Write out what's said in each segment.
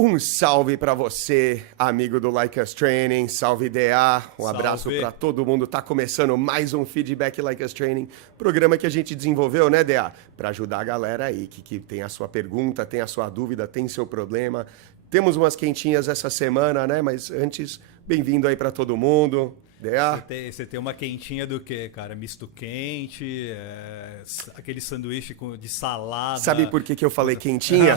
Um salve para você, amigo do Like Us Training, salve DA, abraço para todo mundo. Tá começando mais um Feedback Like Us Training, programa que a gente desenvolveu, né, DA? Para ajudar a galera aí que tem a sua pergunta, tem a sua dúvida, tem seu problema. Temos umas quentinhas essa semana, né? Mas antes, bem-vindo aí para todo mundo. DA? Você tem uma quentinha do quê, cara? Misto quente, aquele sanduíche de salada. Sabe por que eu falei quentinha?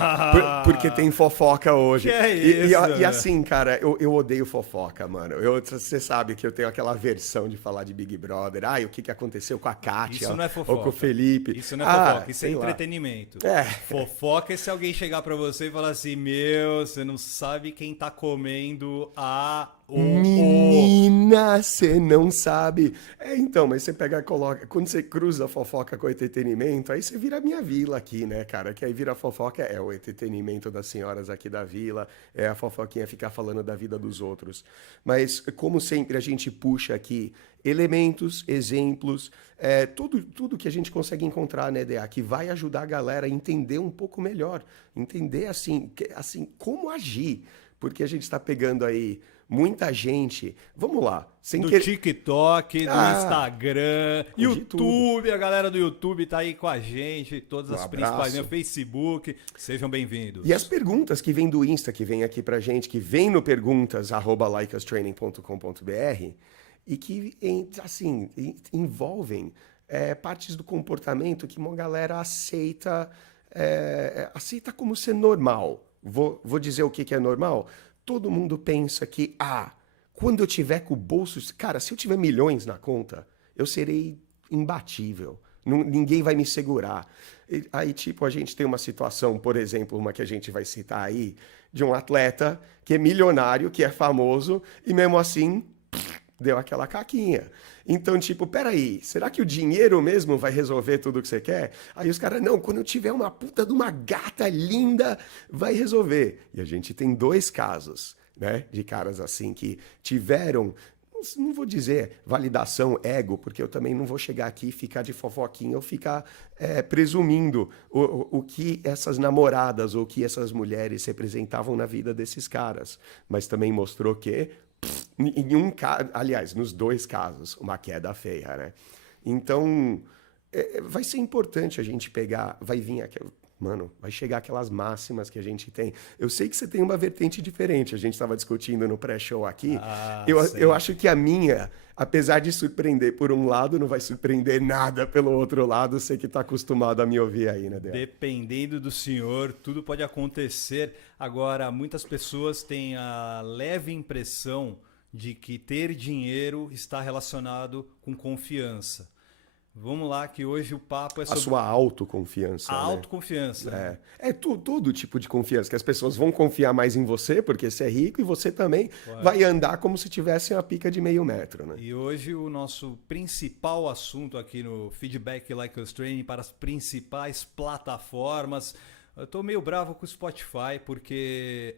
Porque tem fofoca hoje. Que é isso, e assim, cara, eu odeio fofoca, mano. Você sabe que eu tenho aquela versão de falar de Big Brother. O que aconteceu com a Kátia? Isso não é fofoca. Ou com o Felipe. Isso não é fofoca, isso é entretenimento. É. Fofoca é se alguém chegar pra você e falar assim, você não sabe quem tá comendo Menina, você não sabe. Então, mas você pega e coloca. Quando você cruza a fofoca com o entretenimento, aí você vira a minha vila aqui, né, cara? Que aí vira a fofoca, é o entretenimento das senhoras aqui da vila, é a fofoquinha ficar falando da vida dos outros. Mas, como sempre, a gente puxa aqui elementos, exemplos, tudo que a gente consegue encontrar, né, DA, que vai ajudar a galera a entender um pouco melhor. Entender, assim como agir. Porque a gente está pegando aí muita gente, vamos lá, TikTok, do Instagram, YouTube, a galera do YouTube tá aí com a gente, todas as principais, no Facebook, sejam bem-vindos. E as perguntas que vêm do Insta, que vem aqui pra gente, que vem no perguntas@likeustraining.com.br e que, assim, envolvem partes do comportamento que uma galera aceita como ser normal. Vou dizer o que é normal? Todo mundo pensa que, quando eu tiver com o bolso... Cara, se eu tiver milhões na conta, eu serei imbatível. Ninguém vai me segurar. Aí, a gente tem uma situação, por exemplo, uma que a gente vai citar aí, de um atleta que é milionário, que é famoso, e mesmo assim, deu aquela caquinha. Então, peraí, será que o dinheiro mesmo vai resolver tudo que você quer? Aí os caras, não, quando eu tiver uma puta de uma gata linda, vai resolver. E a gente tem 2 casos, né, de caras assim que tiveram, não vou dizer validação, ego, porque eu também não vou chegar aqui e ficar de fofoquinha ou ficar presumindo o que essas namoradas ou o que essas mulheres representavam na vida desses caras. Mas também mostrou que em um caso, aliás, nos 2 casos, uma queda feia, né? Então, vai ser importante a gente pegar, vai chegar aquelas máximas que a gente tem. Eu sei que você tem uma vertente diferente, a gente estava discutindo no pré-show aqui. Eu acho que a minha, apesar de surpreender por um lado, não vai surpreender nada pelo outro lado, você que está acostumado a me ouvir aí, né, Débora? Dependendo do senhor, tudo pode acontecer. Agora, muitas pessoas têm a leve impressão de que ter dinheiro está relacionado com confiança. Vamos lá, que hoje o papo é sobre... A sua autoconfiança. A autoconfiança. Todo tipo de confiança, que as pessoas vão confiar mais em você, porque você é rico, e você também vai andar como se tivesse uma pica de meio metro, né? E hoje o nosso principal assunto aqui no Feedback Like Us Training para as principais plataformas. Eu tô meio bravo com o Spotify, porque...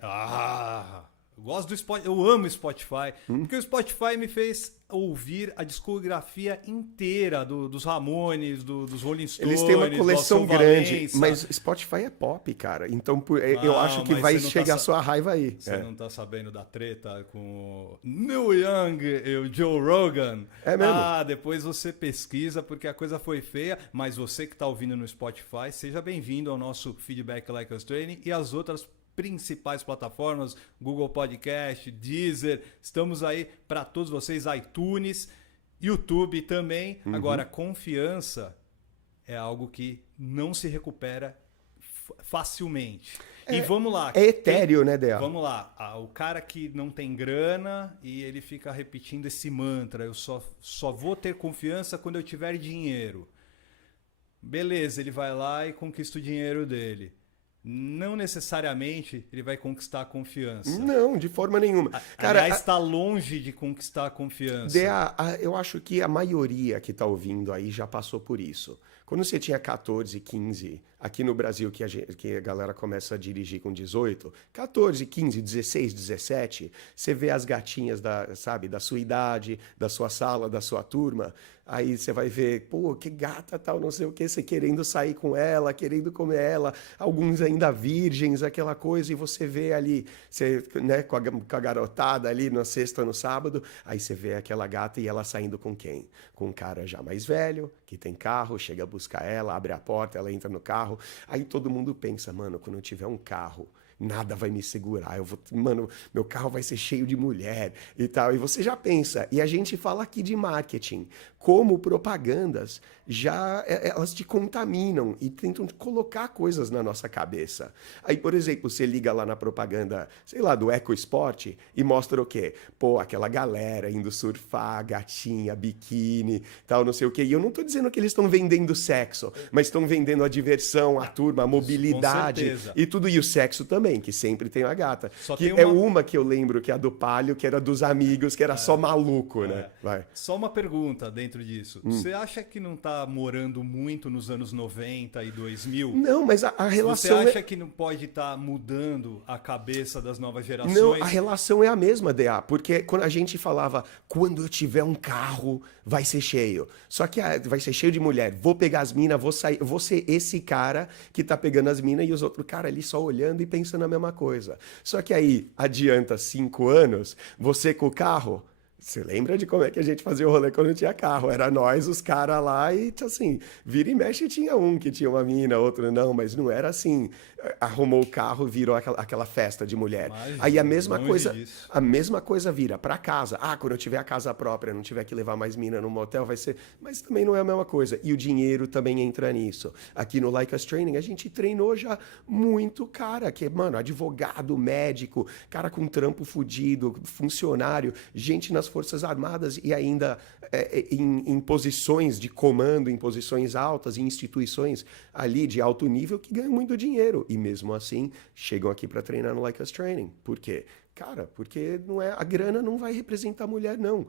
eu gosto do Spotify, eu amo o Spotify, porque o Spotify me fez ouvir a discografia inteira dos Ramones, dos Rolling Stones. Eles têm uma coleção grande, Valença. mas Spotify é pop, cara. Então eu acho que vai chegar a sua raiva aí. Você não tá sabendo da treta com o Neil Young e o Joe Rogan? É mesmo? Depois você pesquisa, porque a coisa foi feia, mas você que tá ouvindo no Spotify, seja bem-vindo ao nosso Feedback Like Us Training e as outras principais plataformas, Google Podcast, Deezer, estamos aí para todos vocês, iTunes, YouTube também. Agora, confiança é algo que não se recupera facilmente. E vamos lá. É etéreo, né, Dea? Vamos lá. O cara que não tem grana e ele fica repetindo esse mantra, eu só vou ter confiança quando eu tiver dinheiro. Beleza, ele vai lá e conquista o dinheiro dele. Não necessariamente ele vai conquistar a confiança. Não, de forma nenhuma. Cara, está longe de conquistar a confiança. Eu acho que a maioria que está ouvindo aí já passou por isso. Quando você tinha 14, 15, aqui no Brasil que a galera começa a dirigir com 18, 14, 15, 16, 17, você vê as gatinhas sabe, da sua idade, da sua sala, da sua turma, aí você vai ver, pô, que gata tal, não sei o que, você querendo sair com ela, querendo comer ela, alguns ainda virgens, aquela coisa, e você vê ali, você, né, com a garotada ali na sexta, no sábado, aí você vê aquela gata e ela saindo com quem? Com um cara já mais velho, que tem carro, chega a buscar ela, abre a porta, ela entra no carro, aí todo mundo pensa, mano, quando eu tiver um carro, nada vai me segurar, mano, meu carro vai ser cheio de mulher e tal, e você já pensa, e a gente fala aqui de marketing, como propagandas elas te contaminam e tentam colocar coisas na nossa cabeça. Aí, por exemplo, você liga lá na propaganda, sei lá, do EcoSport e mostra o quê? Pô, aquela galera indo surfar, gatinha, biquíni, tal, não sei o quê. E eu não tô dizendo que eles estão vendendo sexo, mas estão vendendo a diversão, a turma, a mobilidade e tudo. E o sexo também, que sempre tem a gata. Só que tem é uma que eu lembro, que é a do Palio, que era dos amigos, que era só maluco, né? Vai. Só uma pergunta dentro disso. Você acha que não está morando muito nos anos 90 e 2000? Não, mas a relação... Você acha que não pode estar mudando a cabeça das novas gerações? Não, a relação é a mesma, DA, porque quando a gente falava, quando eu tiver um carro, vai ser cheio. Só que vai ser cheio de mulher, vou pegar as minas, vou ser esse cara que tá pegando as minas e os outros caras ali só olhando e pensando a mesma coisa. Só que aí, adianta 5 anos, você com o carro... Você lembra de como é que a gente fazia o rolê quando tinha carro? Era nós, os caras lá, e assim, vira e mexe tinha um que tinha uma mina, outro não, mas não era assim. Arrumou o carro, virou aquela festa de mulher. Imagina, aí a mesma coisa vira para casa. Ah, quando eu tiver a casa própria, não tiver que levar mais mina no motel, vai ser. Mas também não é a mesma coisa. E o dinheiro também entra nisso. Aqui no Like Us Training, a gente treinou já muito cara, que é, mano, advogado, médico, cara com trampo fudido, funcionário, gente nas Forças Armadas e ainda em posições de comando, em posições altas, em instituições ali de alto nível que ganham muito dinheiro. E mesmo assim, chegam aqui para treinar no Like Us Training. Por quê? Cara, porque a grana não vai representar mulher, não.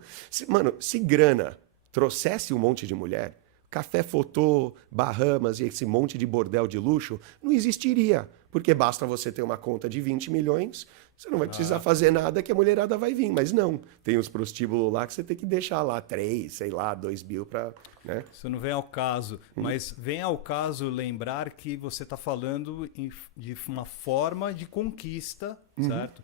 Se grana trouxesse um monte de mulher, Café Fotô, Bahamas e esse monte de bordel de luxo, não existiria. Porque basta você ter uma conta de 20 milhões, você não vai precisar fazer nada que a mulherada vai vir. Mas não, tem os prostíbulos lá que você tem que deixar lá 3, sei lá, 2 mil para... Né? Isso não vem ao caso, mas vem ao caso lembrar que você está falando de uma forma de conquista, certo?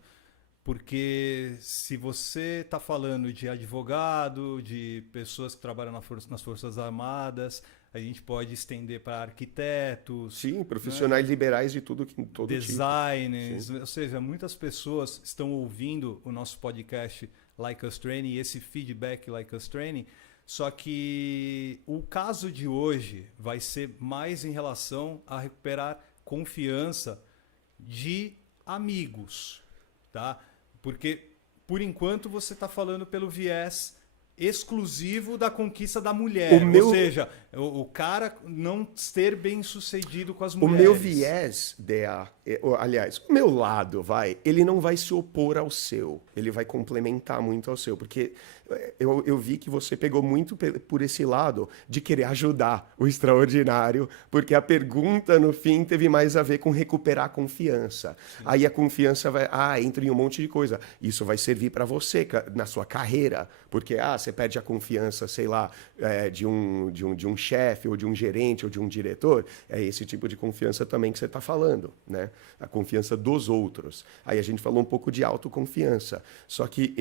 Porque se você está falando de advogado, de pessoas que trabalham nas Forças Armadas, a gente pode estender para arquitetos. Sim, profissionais, né? Liberais de todo designers, tipo. Ou seja, muitas pessoas estão ouvindo o nosso podcast Like Us Training e esse feedback Like Us Training, só que o caso de hoje vai ser mais em relação a recuperar confiança de amigos, tá? Porque, por enquanto, você está falando pelo viés exclusivo da conquista da mulher. Ou seja, o cara não ter bem sucedido com as mulheres. O meu viés, aliás, o meu lado, ele não vai se opor ao seu. Ele vai complementar muito ao seu. Porque eu vi que você pegou muito por esse lado de querer ajudar o extraordinário, porque a pergunta, no fim, teve mais a ver com recuperar a confiança. Sim. Aí a confiança entra em um monte de coisa. Isso vai servir para você na sua carreira, porque você perde a confiança, sei lá, de um chefe, ou de um gerente, ou de um diretor. É esse tipo de confiança também que você está falando, né? A confiança dos outros. Aí a gente falou um pouco de autoconfiança. Só que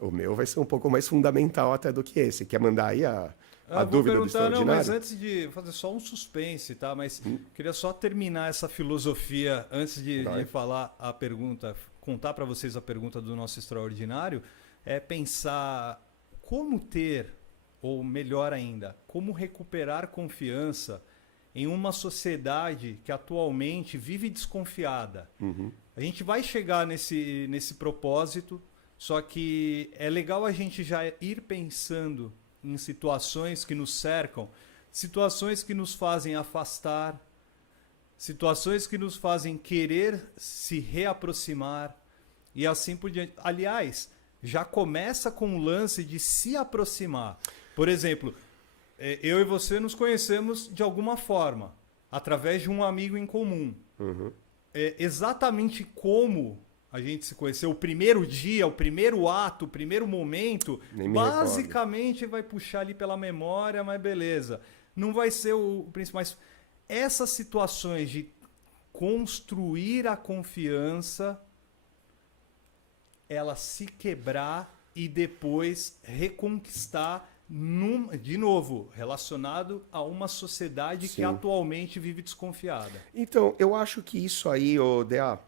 o meu vai ser um pouco mais fundamental até do que esse. Quer mandar aí a dúvida do extraordinário? Não, mas antes de fazer só um suspense, tá? Mas queria só terminar essa filosofia antes de falar a pergunta, contar para vocês a pergunta do nosso extraordinário, é pensar como ter, ou melhor ainda, como recuperar confiança em uma sociedade que atualmente vive desconfiada. A gente vai chegar nesse propósito, só que é legal a gente já ir pensando em situações que nos cercam, situações que nos fazem afastar, situações que nos fazem querer se reaproximar e assim por diante. Aliás, já começa com o lance de se aproximar. Por exemplo, Eu e você nos conhecemos de alguma forma, através de um amigo em comum. Exatamente como a gente se conheceu, o primeiro dia, o primeiro ato, o primeiro momento, basicamente vai puxar ali pela memória, mas beleza. Não vai ser o principal. Mas essas situações de construir a confiança, ela se quebrar e depois reconquistar, de novo, relacionado a uma sociedade que atualmente vive desconfiada. Então, eu acho que isso aí, DA,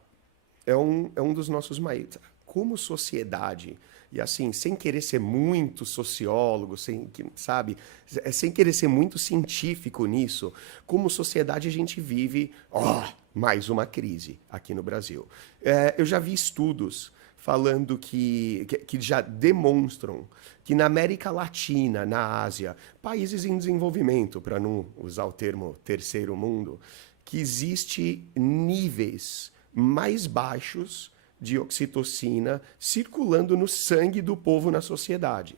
é um dos nossos maiores. Como sociedade, e assim, sem querer ser muito sociólogo, sem querer ser muito científico nisso, como sociedade a gente vive, mais uma crise aqui no Brasil. Eu já vi estudos falando que já demonstram que na América Latina, na Ásia, países em desenvolvimento, para não usar o termo terceiro mundo, que existe níveis mais baixos de oxitocina circulando no sangue do povo na sociedade.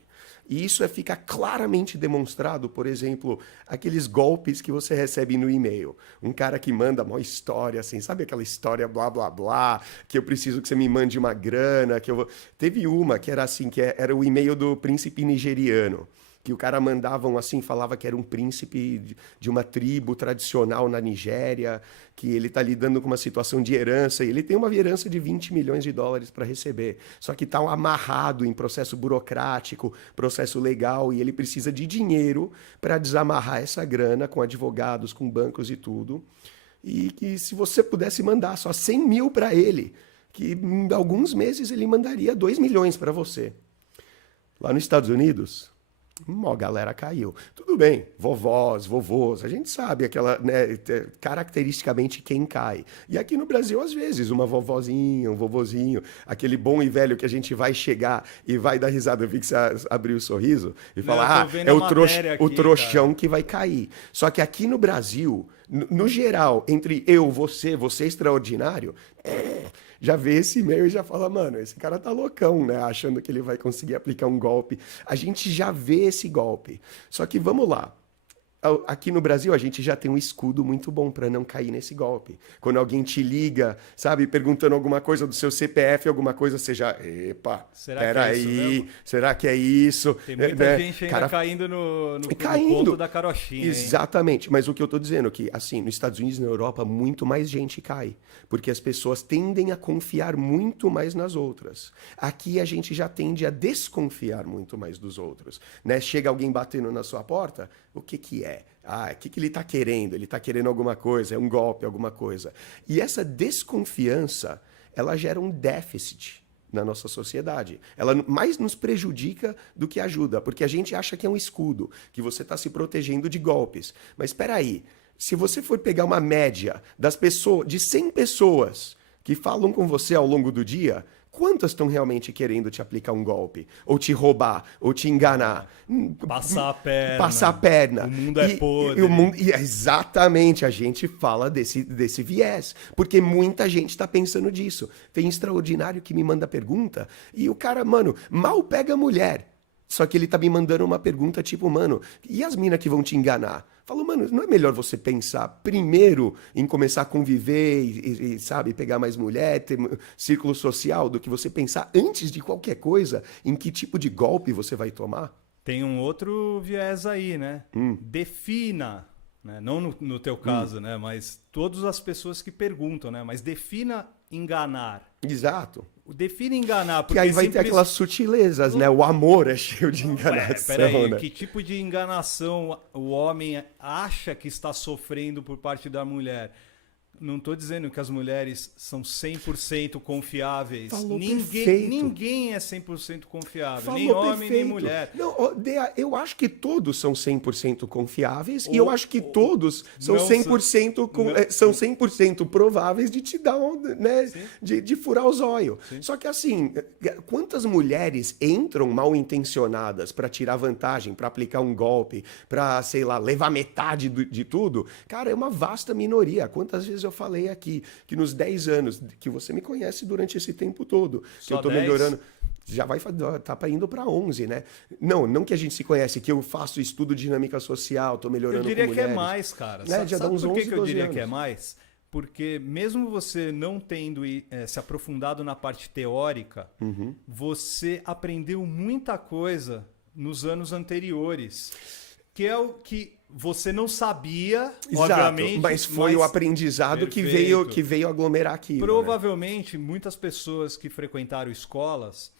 E isso fica claramente demonstrado, por exemplo, aqueles golpes que você recebe no e-mail. Um cara que manda uma história, assim, sabe aquela história blá, blá, blá, que eu preciso que você me mande uma grana, que eu vou... Teve uma que era assim, era o e-mail do príncipe nigeriano, que o cara mandava assim, falava que era um príncipe de uma tribo tradicional na Nigéria, que ele está lidando com uma situação de herança, e ele tem uma herança de 20 milhões de dólares para receber, só que está amarrado em processo burocrático, processo legal, e ele precisa de dinheiro para desamarrar essa grana com advogados, com bancos e tudo, e que se você pudesse mandar só 100 mil para ele, que em alguns meses ele mandaria 2 milhões para você. Lá nos Estados Unidos... a galera caiu. Tudo bem, vovós, vovôs, a gente sabe aquela, né, caracteristicamente quem cai. E aqui no Brasil, às vezes, uma vovozinha, um vovozinho, aquele bom e velho que a gente vai chegar e vai dar risada. Eu vi que você abriu o sorriso e falar, é o trouxão cara, que vai cair. Só que aqui no Brasil, no geral, entre eu, você extraordinário, já vê esse e-mail e já fala, mano, esse cara tá loucão, né? Achando que ele vai conseguir aplicar um golpe. A gente já vê esse golpe. Só que vamos lá. Aqui no Brasil, a gente já tem um escudo muito bom para não cair nesse golpe. Quando alguém te liga, sabe, perguntando alguma coisa do seu CPF, alguma coisa, você já... Epa, peraí, será que é isso? Tem muita gente ainda caindo no ponto da carochinha. Exatamente, hein? Mas o que eu tô dizendo é que, assim, nos Estados Unidos e na Europa, muito mais gente cai. Porque as pessoas tendem a confiar muito mais nas outras. Aqui a gente já tende a desconfiar muito mais dos outros. Né? Chega alguém batendo na sua porta, o que é? O que ele está querendo? Ele está querendo alguma coisa, é um golpe, alguma coisa. E essa desconfiança, ela gera um déficit na nossa sociedade. Ela mais nos prejudica do que ajuda, porque a gente acha que é um escudo, que você está se protegendo de golpes. Mas espera aí, se você for pegar uma média das pessoas, de 100 pessoas que falam com você ao longo do dia, quantas estão realmente querendo te aplicar um golpe? Ou te roubar? Ou te enganar? Passar a perna. Passar a perna. O mundo é podre. Exatamente, a gente fala desse viés. Porque muita gente está pensando disso. Tem extraordinário que me manda pergunta e o cara, mano, mal pega a mulher. Só que ele tá me mandando uma pergunta tipo, mano, e as minas que vão te enganar? Falo, mano, não é melhor você pensar primeiro em começar a conviver e sabe, pegar mais mulher, ter círculo social, do que você pensar antes de qualquer coisa em que tipo de golpe você vai tomar? Tem um outro viés aí, né? Defina, né? Não no teu caso, né? Mas todas as pessoas que perguntam, né? Mas defina enganar. Exato. Define enganar. Porque aí vai ter aquelas sutilezas, né? O amor é cheio de enganação. Peraí, né? Que tipo de enganação o homem acha que está sofrendo por parte da mulher? Não estou dizendo que as mulheres são 100% confiáveis. Ninguém é 100% confiável. Falou nem homem, perfeito. nem mulher. Não, Dea, eu acho que todos são 100% confiáveis e eu acho que todos são 100% prováveis de te dar, né, de furar o zóio. Sim. Só que assim, quantas mulheres entram mal intencionadas para tirar vantagem, para aplicar um golpe, para, sei lá, levar metade de tudo? Cara, é uma vasta minoria. Quantas vezes eu falei aqui que nos 10 anos que você me conhece durante esse tempo todo, que eu tô melhorando. já vai tá indo para 11, né? Não que a gente se conhece, que eu faço estudo de dinâmica social, tô melhorando com Eu diria que é mulheres. mais, cara. Já dá uns Sabe por 11, que eu 12 diria anos. que é mais? Porque mesmo você não tendo se aprofundado na parte teórica, você aprendeu muita coisa nos anos anteriores, que é o que você não sabia, Exato, obviamente. mas foi o aprendizado que veio aglomerar aquilo. Provavelmente, muitas pessoas que frequentaram escolas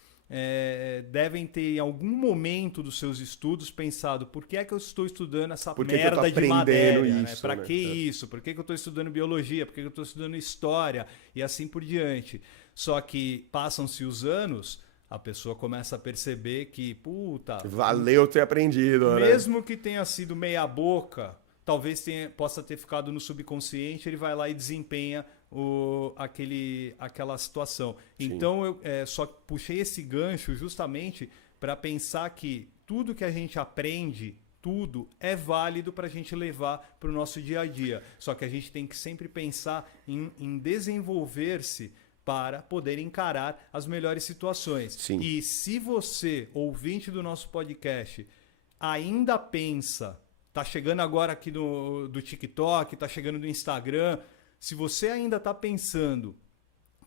devem ter, em algum momento dos seus estudos, pensado: por que é que eu estou estudando essa merda de matéria? Isso, Para né? que isso? Por que eu estou estudando biologia? Por que eu estou estudando história? E assim por diante. Só que passam-se os anos, a pessoa começa a perceber que, puta... Valeu ter aprendido, né? Mesmo que tenha sido meia boca, talvez possa ter ficado no subconsciente, ele vai lá e desempenha aquela situação. Sim. Então, eu só puxei esse gancho justamente para pensar que tudo que a gente aprende, tudo é válido para a gente levar para o nosso dia a dia. Só que a gente tem que sempre pensar em desenvolver-se para poder encarar as melhores situações. Sim. E se você, ouvinte do nosso podcast, ainda pensa, tá chegando agora aqui do TikTok, tá chegando do Instagram, se você ainda está pensando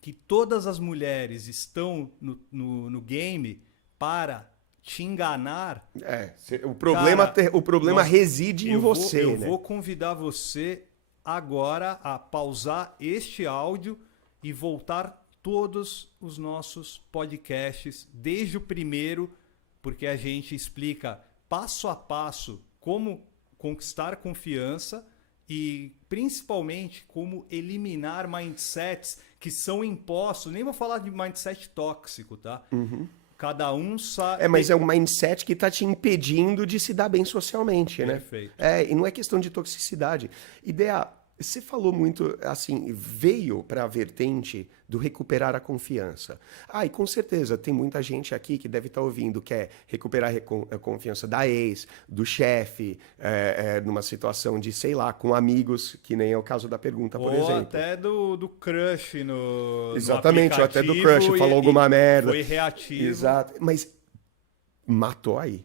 que todas as mulheres estão no game para te enganar... O problema reside em você. Eu vou convidar você agora a pausar este áudio e voltar todos os nossos podcasts, desde o primeiro, porque a gente explica passo a passo como conquistar confiança e principalmente como eliminar mindsets que são impostos. Nem vou falar de mindset tóxico, tá? Cada um sabe... Mas é um mindset que está te impedindo de se dar bem socialmente, né? Perfeito. E não é questão de toxicidade. Você falou muito, assim, veio para a vertente do recuperar a confiança. E com certeza, tem muita gente aqui que deve estar ouvindo, quer recuperar a confiança da ex, do chefe, numa situação de, sei lá, com amigos, que nem é o caso da pergunta, por exemplo. Ou até do crush no Exatamente, ou até do aplicativo crush, falou alguma merda. Foi reativo. Exato, mas matou aí.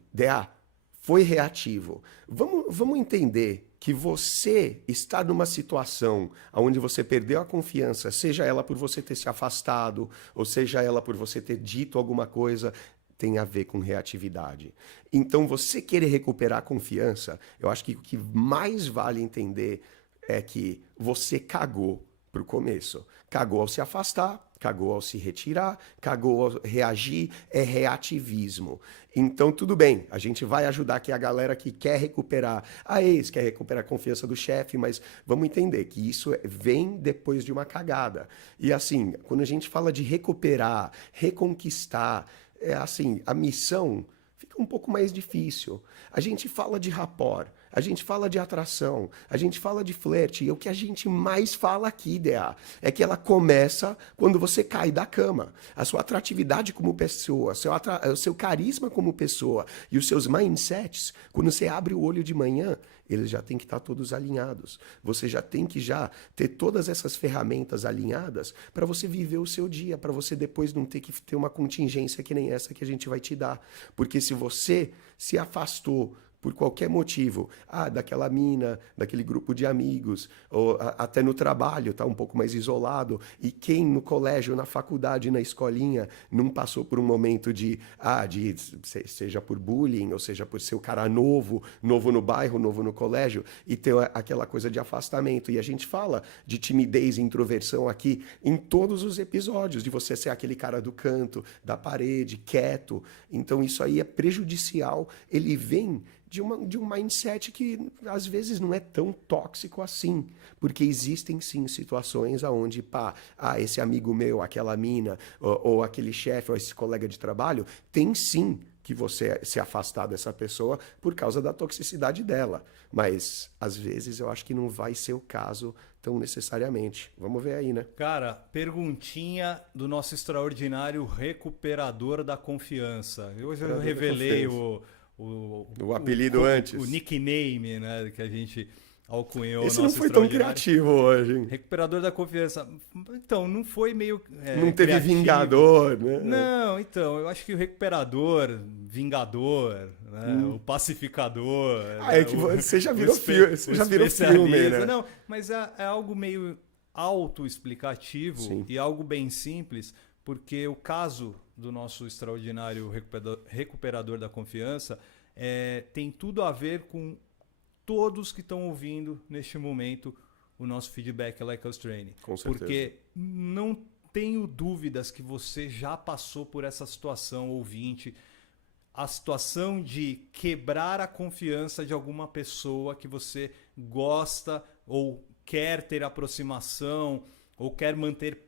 Foi reativo. Vamos entender que você está numa situação onde você perdeu a confiança, seja ela por você ter se afastado, ou seja ela por você ter dito alguma coisa, tem a ver com reatividade. Então, você querer recuperar a confiança, eu acho que o que mais vale entender é que você cagou pro começo. Cagou ao se afastar, cagou ao se retirar, cagou ao reagir, é reativismo. Então, tudo bem, a gente vai ajudar aqui a galera que quer recuperar a ex, quer recuperar a confiança do chefe, mas vamos entender que isso vem depois de uma cagada. E assim, quando a gente fala de recuperar, reconquistar, a missão fica um pouco mais difícil. A gente fala de rapport, a gente fala de atração, a gente fala de flerte, e o que a gente mais fala aqui, DA, é que ela começa quando você cai da cama. A sua atratividade como pessoa, o seu carisma como pessoa e os seus mindsets, quando você abre o olho de manhã, eles já têm que estar todos alinhados. Você já tem que ter todas essas ferramentas alinhadas para você viver o seu dia, para você depois não ter que ter uma contingência que nem essa que a gente vai te dar. Porque se você se afastou por qualquer motivo, daquela mina, daquele grupo de amigos, ou até no trabalho, tá um pouco mais isolado, e quem no colégio, na faculdade, na escolinha, não passou por um momento seja por bullying, ou seja por ser o cara novo no bairro, novo no colégio, e ter aquela coisa de afastamento. E a gente fala de timidez e introversão aqui em todos os episódios, de você ser aquele cara do canto, da parede, quieto. Então isso aí é prejudicial, ele vem de um mindset que às vezes não é tão tóxico assim, porque existem sim situações onde, esse amigo meu, aquela mina, ou aquele chefe, ou esse colega de trabalho, tem sim que você se afastar dessa pessoa por causa da toxicidade dela, mas às vezes eu acho que não vai ser o caso tão necessariamente. Vamos ver aí, né? Cara, perguntinha do nosso extraordinário recuperador da confiança. Eu já revelei o apelido antes. O nickname, né, que a gente alcunhou o Esse não nosso foi tão extraordinário. criativo hoje, hein? Recuperador da confiança. Então, não foi meio Não teve criativo. vingador, né? Não, então, eu acho que o recuperador, vingador, né? O pacificador. É que você já virou filme, você já virou filme, né? Não, mas é algo meio autoexplicativo Sim. e algo bem simples, porque o caso do nosso extraordinário recuperador da confiança tem tudo a ver com todos que estão ouvindo neste momento o nosso feedback Like Us Training. Com certeza. Porque não tenho dúvidas que você já passou por essa situação, ouvinte, a situação de quebrar a confiança de alguma pessoa que você gosta ou quer ter aproximação ou quer manter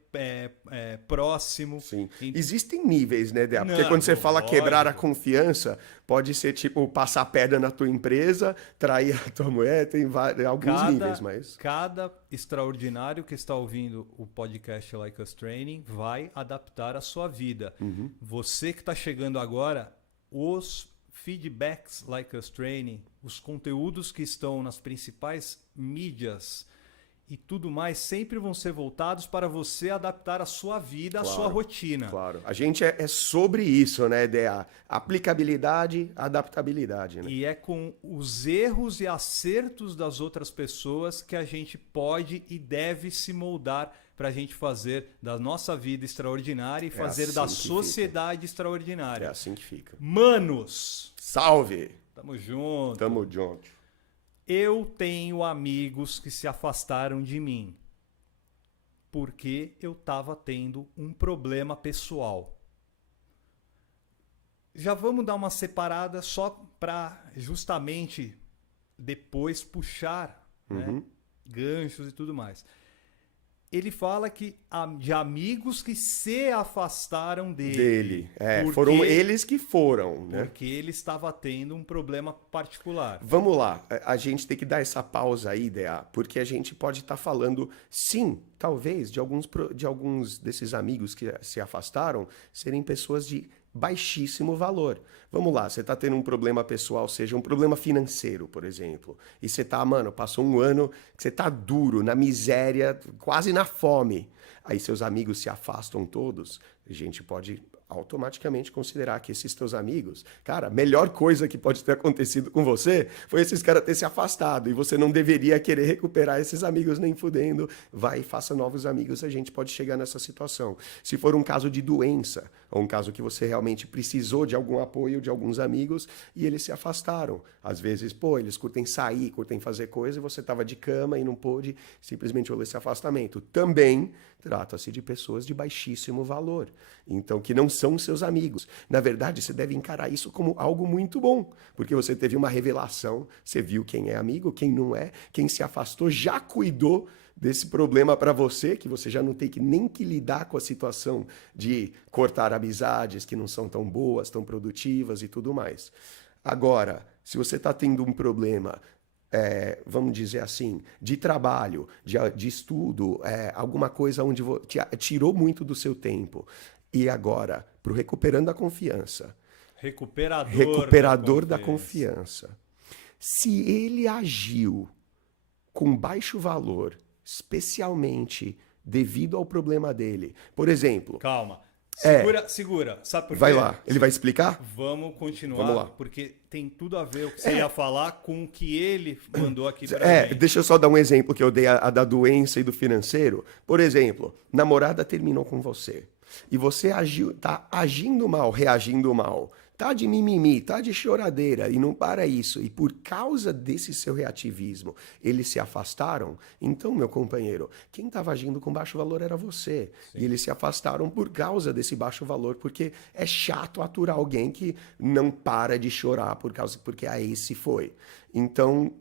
próximo. Sim. Existem níveis, né, Dea? Porque quando você fala lógico. quebrar a confiança, pode ser tipo passar pedra na tua empresa, trair a tua mulher, tem alguns níveis, mas... Cada extraordinário que está ouvindo o podcast Like Us Training vai adaptar a sua vida. Você que está chegando agora, os feedbacks Like Us Training, os conteúdos que estão nas principais mídias e tudo mais, sempre vão ser voltados para você adaptar a sua vida, Claro, a sua rotina. Claro. A gente é sobre isso, né, Dea? Aplicabilidade, adaptabilidade, né? E é com os erros e acertos das outras pessoas que a gente pode e deve se moldar para a gente fazer da nossa vida extraordinária e fazer assim da que sociedade É extraordinária. assim que fica. Manos, Salve! tamo junto. Tamo junto. Eu tenho amigos que se afastaram de mim porque eu estava tendo um problema pessoal. Já vamos dar uma separada só para justamente depois puxar, né, ganchos e tudo mais. Ele fala que de amigos que se afastaram dele. Foram eles que foram, né? Porque ele estava tendo um problema particular. Vamos lá, a gente tem que dar essa pausa aí, Dea, porque a gente pode estar falando, sim, talvez, de alguns desses amigos que se afastaram serem pessoas de baixíssimo valor. Vamos lá, você está tendo um problema pessoal, seja um problema financeiro, por exemplo, e você tá, passou um ano que você tá duro, na miséria, quase na fome. Aí seus amigos se afastam todos, a gente pode automaticamente considerar que esses teus amigos, cara, a melhor coisa que pode ter acontecido com você foi esses caras ter se afastado e você não deveria querer recuperar esses amigos nem fudendo. Vai e faça novos amigos, a gente pode chegar nessa situação. Se for um caso de doença, ou um caso que você realmente precisou de algum apoio de alguns amigos e eles se afastaram. Às vezes, eles curtem sair, curtem fazer coisa e você estava de cama e não pôde, simplesmente houve esse afastamento. Também trata-se de pessoas de baixíssimo valor, então que não são seus amigos. Na verdade, você deve encarar isso como algo muito bom, porque você teve uma revelação, você viu quem é amigo, quem não é, quem se afastou, já cuidou desse problema para você, que você já não tem nem que lidar com a situação de cortar amizades que não são tão boas, tão produtivas e tudo mais. Agora, se você está tendo um problema, vamos dizer assim, de trabalho, de estudo, alguma coisa onde tirou muito do seu tempo, e agora, para o Recuperando a Confiança, Recuperador da Confiança, se ele agiu com baixo valor, especialmente devido ao problema dele. Por exemplo... Calma. Segura. Sabe por quê? Vai lá. Ele vai explicar? Vamos continuar. Vamos lá. Porque tem tudo a ver o que você ia falar com o que ele mandou aqui pra gente. Deixa eu só dar um exemplo que eu dei a da doença e do financeiro. Por exemplo, namorada terminou com você. E você tá agindo mal, reagindo mal. Tá de mimimi, tá de choradeira e não para isso. E por causa desse seu reativismo, eles se afastaram. Então, meu companheiro, quem estava agindo com baixo valor era você. Sim. E eles se afastaram por causa desse baixo valor, porque é chato aturar alguém que não para de chorar porque aí se foi. Então,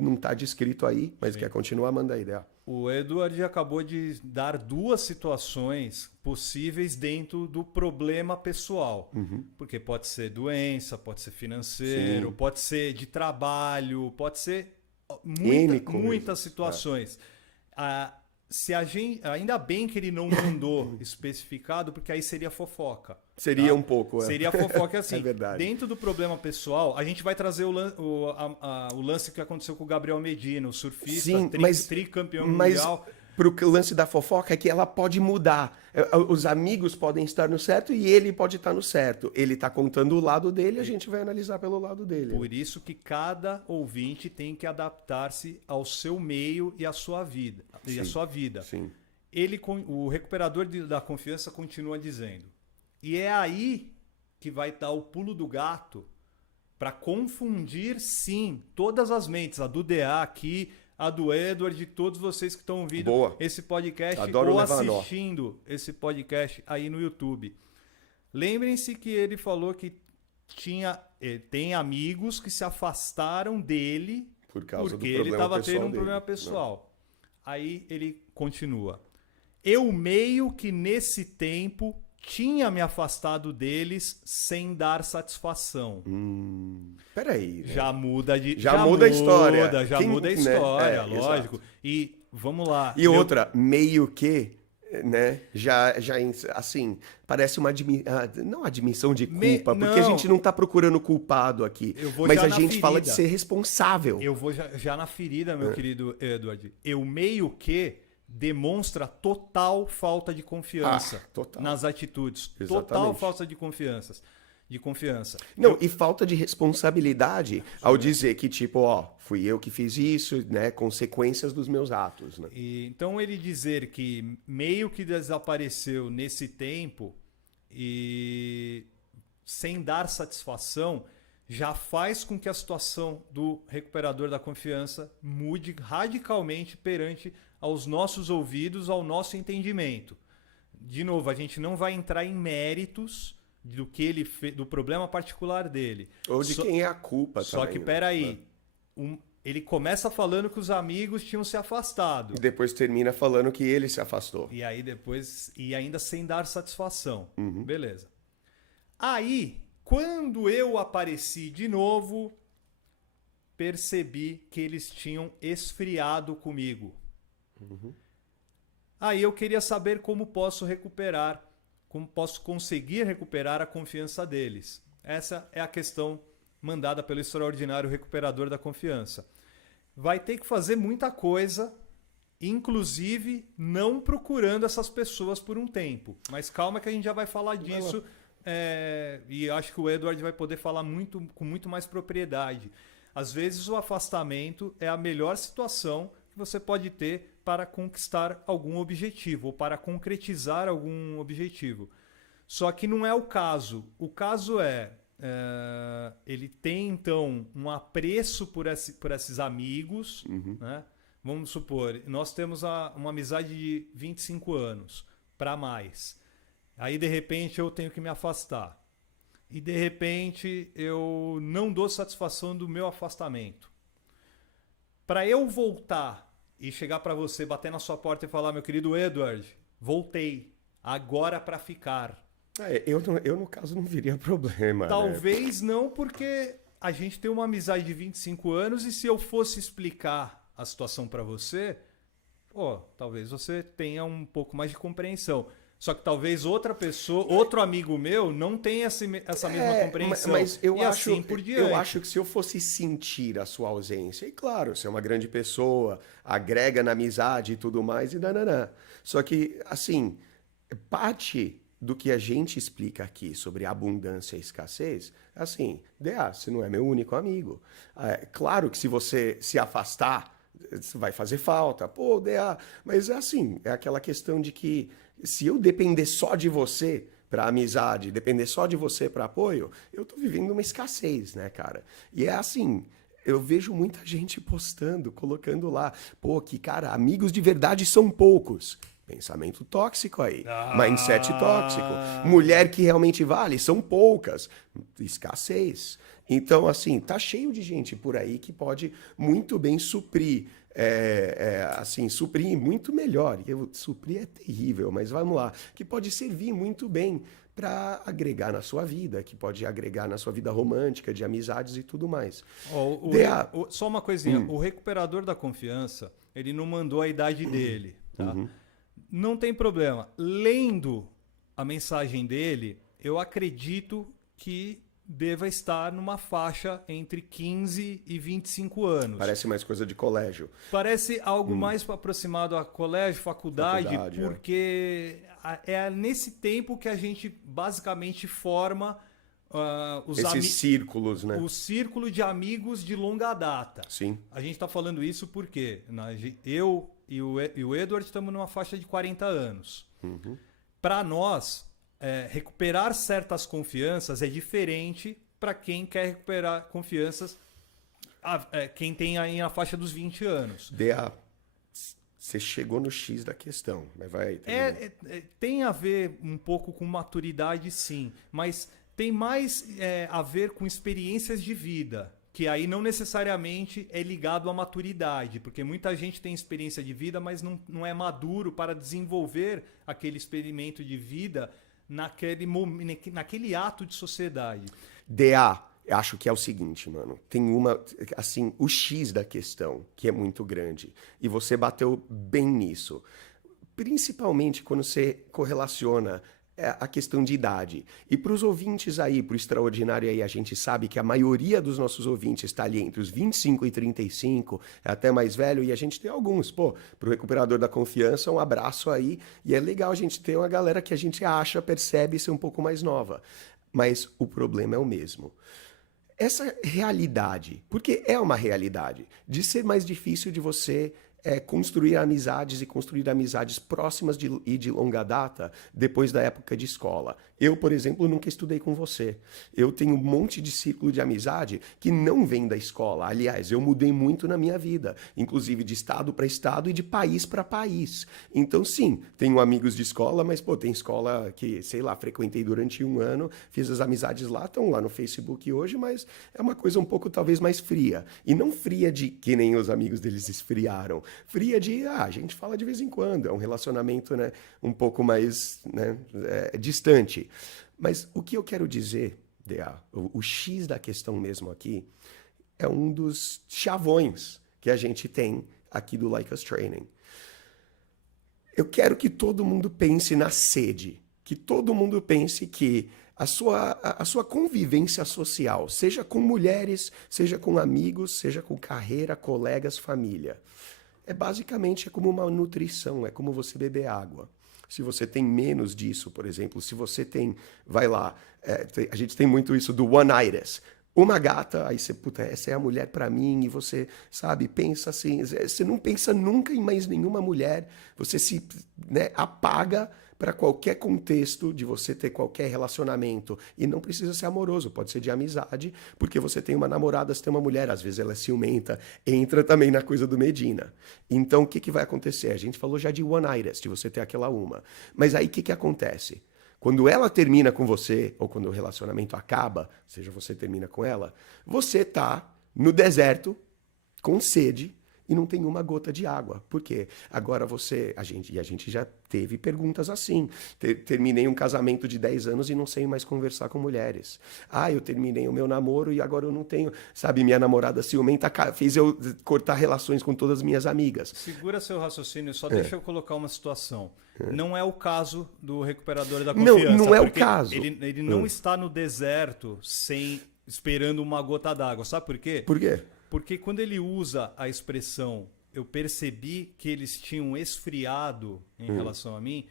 não está descrito aí, mas quer continuar, manda a ideia. O Edward acabou de dar duas situações possíveis dentro do problema pessoal. Porque pode ser doença, pode ser financeiro, sim, pode ser de trabalho, pode ser muitas situações. se a gente, ainda bem que ele não mandou especificado, porque aí seria fofoca. Seria tá? um pouco. Seria fofoca assim. É verdade. Dentro do problema pessoal, a gente vai trazer o lance que aconteceu com o Gabriel Medina, o surfista, Sim, mas tricampeão mundial. Pro lance da fofoca é que ela pode mudar. Os amigos podem estar no certo e ele pode estar no certo. Ele está contando o lado dele, a gente vai analisar pelo lado dele. Por isso que cada ouvinte tem que adaptar-se ao seu meio e à sua vida. Sim, e à sua vida. Sim. O recuperador da confiança continua dizendo. E é aí que vai dar o pulo do gato para confundir, sim, todas as mentes. A do DA aqui, a do Edward, de todos vocês que estão ouvindo esse podcast ou assistindo esse podcast aí no YouTube. Lembrem-se que ele falou que tem amigos que se afastaram dele porque ele estava tendo um problema pessoal. Aí ele continua. Eu meio que nesse tempo tinha me afastado deles sem dar satisfação. Peraí. Né? Já muda a história. Já muda a história, lógico. Exato. E vamos lá. E outra, meio que, né? Já assim, parece uma não admissão de culpa, porque a gente não está procurando culpado aqui. Mas a gente fala de ser responsável. Eu vou já na ferida, meu querido Edward. Eu meio que demonstra total falta de confiança nas atitudes. Exatamente. Total falta de confiança. Não, e falta de responsabilidade ao dizer que, tipo, fui eu que fiz isso, né? Consequências dos meus atos. Né? Então ele dizer que meio que desapareceu nesse tempo e sem dar satisfação já faz com que a situação do recuperador da confiança mude radicalmente perante aos nossos ouvidos, ao nosso entendimento. De novo, a gente não vai entrar em méritos do que ele fez, do problema particular dele. Ou de quem é a culpa só também. Que, peraí, ele começa falando que os amigos tinham se afastado. E depois termina falando que ele se afastou. E aí depois, e ainda sem dar satisfação. Uhum. Beleza. Aí, quando eu apareci de novo, percebi que eles tinham esfriado comigo. Uhum. Aí eu queria saber como posso conseguir recuperar a confiança deles. Essa é a questão mandada pelo extraordinário recuperador da confiança. Vai ter que fazer muita coisa, inclusive não procurando essas pessoas por um tempo. Mas calma que a gente já vai falar disso. E acho que o Edward vai poder falar com muito mais propriedade. Às vezes o afastamento é a melhor situação que você pode ter para conquistar algum objetivo ou para concretizar algum objetivo. Só que não é o caso. O caso ele tem então um apreço por esses amigos. Uhum. Né? Vamos supor, nós temos uma amizade de 25 anos para mais. Aí de repente eu tenho que me afastar. E de repente eu não dou satisfação do meu afastamento. Para eu voltar e chegar para você, bater na sua porta e falar, meu querido Edward, voltei, agora para ficar. Eu, no caso, não viria problema. Talvez não, porque a gente tem uma amizade de 25 anos e se eu fosse explicar a situação para você, talvez você tenha um pouco mais de compreensão. Só que talvez outra pessoa, outro amigo meu, não tenha essa mesma compreensão. Mas eu acho, assim por diante. Eu acho que se eu fosse sentir a sua ausência, e claro, você é uma grande pessoa, agrega na amizade e tudo mais, e nananã. Só que, assim, parte do que a gente explica aqui sobre abundância e escassez, assim, você não é meu único amigo. Claro que se você se afastar, vai fazer falta. Pô, DA, mas é assim, é aquela questão de que se eu depender só de você para amizade, depender só de você para apoio, eu tô vivendo uma escassez, né, cara? E é assim, eu vejo muita gente postando, colocando lá, cara, amigos de verdade são poucos. Pensamento tóxico aí, mindset tóxico. Mulher que realmente vale, são poucas. Escassez. Então, assim, tá cheio de gente por aí que pode muito bem suprir. Suprir muito melhor. Suprir é terrível, mas vamos lá. Que pode servir muito bem para agregar na sua vida, que pode agregar na sua vida romântica, de amizades e tudo mais. Só uma coisinha. O recuperador da confiança, ele não mandou a idade dele. Tá? Não tem problema. Lendo a mensagem dele, eu acredito que deva estar numa faixa entre 15 e 25 anos. Parece mais coisa de colégio. Parece algo mais aproximado a colégio, faculdade, porque é nesse tempo que a gente basicamente forma esses círculos, né? O círculo de amigos de longa data. Sim. A gente está falando isso porque eu e o Edward estamos numa faixa de 40 anos. Para nós, recuperar certas confianças é diferente para quem quer recuperar confianças, quem tem aí a faixa dos 20 anos. Você chegou no X da questão, mas vai. Tem a ver um pouco com maturidade, sim, mas tem mais a ver com experiências de vida, que aí não necessariamente é ligado à maturidade, porque muita gente tem experiência de vida, mas não é maduro para desenvolver aquele experimento de vida naquele ato de sociedade. Acho que é o seguinte, mano. Tem assim, o X da questão, que é muito grande. E você bateu bem nisso. Principalmente quando você correlaciona a questão de idade. E para os ouvintes aí, para o extraordinário aí, a gente sabe que a maioria dos nossos ouvintes está ali entre os 25 e 35, é até mais velho, e a gente tem alguns. Pô, para o recuperador da confiança, um abraço aí. E é legal a gente ter uma galera que a gente acha, percebe ser um pouco mais nova. Mas o problema é o mesmo. Essa realidade, porque é uma realidade, de ser mais difícil de você construir amizades e construir amizades próximas e de longa data depois da época de escola. Eu, por exemplo, nunca estudei com você. Eu tenho um monte de círculo de amizade que não vem da escola. Aliás, eu mudei muito na minha vida, inclusive de estado para estado e de país para país. Então, sim, tenho amigos de escola, mas, pô, tem escola que, sei lá, frequentei durante 1 ano, fiz as amizades lá, estão lá no Facebook hoje, mas é uma coisa um pouco, talvez, mais fria. E não fria de que nem os amigos deles esfriaram. Fria de, a gente fala de vez em quando, é um relacionamento, né, um pouco mais, né, distante. Mas o que eu quero dizer, o X da questão mesmo aqui, é um dos chavões que a gente tem aqui do Like Us Training. Eu quero que todo mundo pense na sede, que todo mundo pense que a sua convivência social, seja com mulheres, seja com amigos, seja com carreira, colegas, família, basicamente como uma nutrição, é como você beber água. Se você tem menos disso, por exemplo, se você tem, vai lá, a gente tem muito isso do one-itis. Uma gata, aí você, puta, essa é a mulher pra mim, e você, sabe, pensa assim, você não pensa nunca em mais nenhuma mulher, você se, né, apaga para qualquer contexto de você ter qualquer relacionamento. E não precisa ser amoroso, pode ser de amizade, porque você tem uma namorada, você tem uma mulher, às vezes ela é ciumenta, entra também na coisa do Medina. Então, o que vai acontecer? A gente falou já de one-itis, de você ter aquela uma. Mas aí, o que acontece? Quando ela termina com você, ou quando o relacionamento acaba, seja você termina com ela, você tá no deserto, com sede, e não tem uma gota de água. Por quê? Agora a gente já teve perguntas assim. Terminei um casamento de 10 anos e não sei mais conversar com mulheres. Eu terminei o meu namoro e agora eu não tenho... Sabe, minha namorada ciumenta fez eu cortar relações com todas as minhas amigas. Segura seu raciocínio, só deixa eu colocar uma situação. Não é o caso do recuperador da confiança. Não é o caso. Ele não está no deserto esperando uma gota d'água. Sabe por quê? Por quê? Porque quando ele usa a expressão eu percebi que eles tinham esfriado em relação a mim,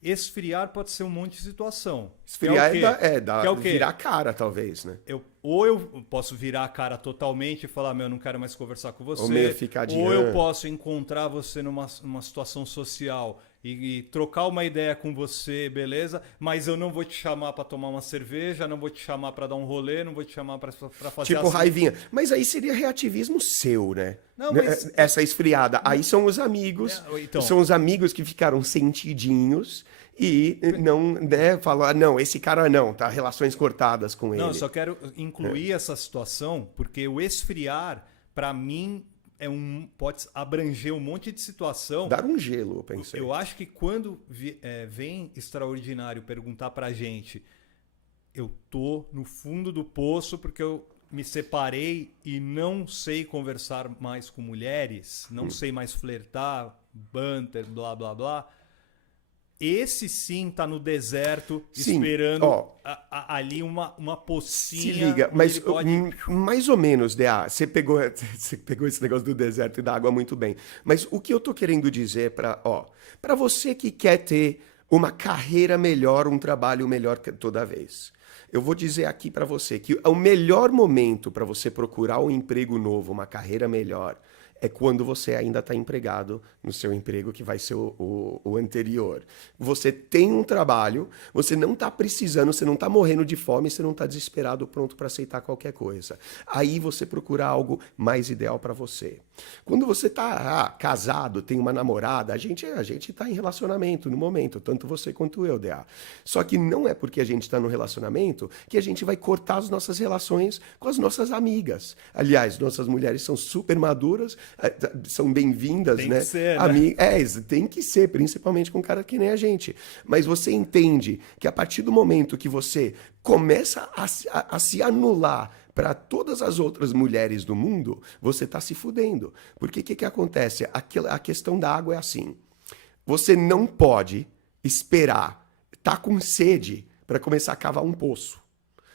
esfriar pode ser um monte de situação. Esfriar virar a cara, talvez, né? Ou eu posso virar a cara totalmente e falar, não quero mais conversar com você. Ou meio ficar de ou eu posso encontrar você numa situação social e trocar uma ideia com você, beleza? Mas eu não vou te chamar para tomar uma cerveja, não vou te chamar para dar um rolê, não vou te chamar para fazer tipo raivinha. Mas aí seria reativismo seu, né? Não, mas... Essa esfriada. Aí são os amigos. Então... São os amigos que ficaram sentidinhos e não, né, falar, não, esse cara não, tá? Relações cortadas com ele. Não, eu só quero incluir essa situação, porque o esfriar, para mim, pode abranger um monte de situação. Dar um gelo, eu pensei. Eu acho que quando vem Extraordinário perguntar pra gente, eu tô no fundo do poço porque eu me separei e não sei conversar mais com mulheres, não sei mais flertar, banter, blá, blá, blá. Esse sim tá no deserto, Sim, esperando ó, ali uma pocinha. se liga, onde mas ele pode... mais ou menos, DA, você pegou esse negócio do deserto e da água muito bem. Mas o que eu tô querendo dizer para você que quer ter uma carreira melhor, um trabalho melhor toda vez. Eu vou dizer aqui para você que o melhor momento para você procurar um emprego novo, uma carreira melhor, é quando você ainda está empregado no seu emprego, que vai ser o anterior. Você tem um trabalho, você não está precisando, você não está morrendo de fome, você não está desesperado, pronto para aceitar qualquer coisa. Aí você procura algo mais ideal para você. Quando você está casado, tem uma namorada, a gente está em relacionamento no momento, tanto você quanto eu, DA. Só que não é porque a gente está no relacionamento que a gente vai cortar as nossas relações com as nossas amigas. Aliás, nossas mulheres são super maduras, são bem-vindas, Tem né? que ser, né? Tem que ser, principalmente com um cara que nem a gente. Mas você entende que a partir do momento que você começa a se anular para todas as outras mulheres do mundo, você está se fudendo. Porque o que acontece? A questão da água é assim. Você não pode esperar estar com sede para começar a cavar um poço.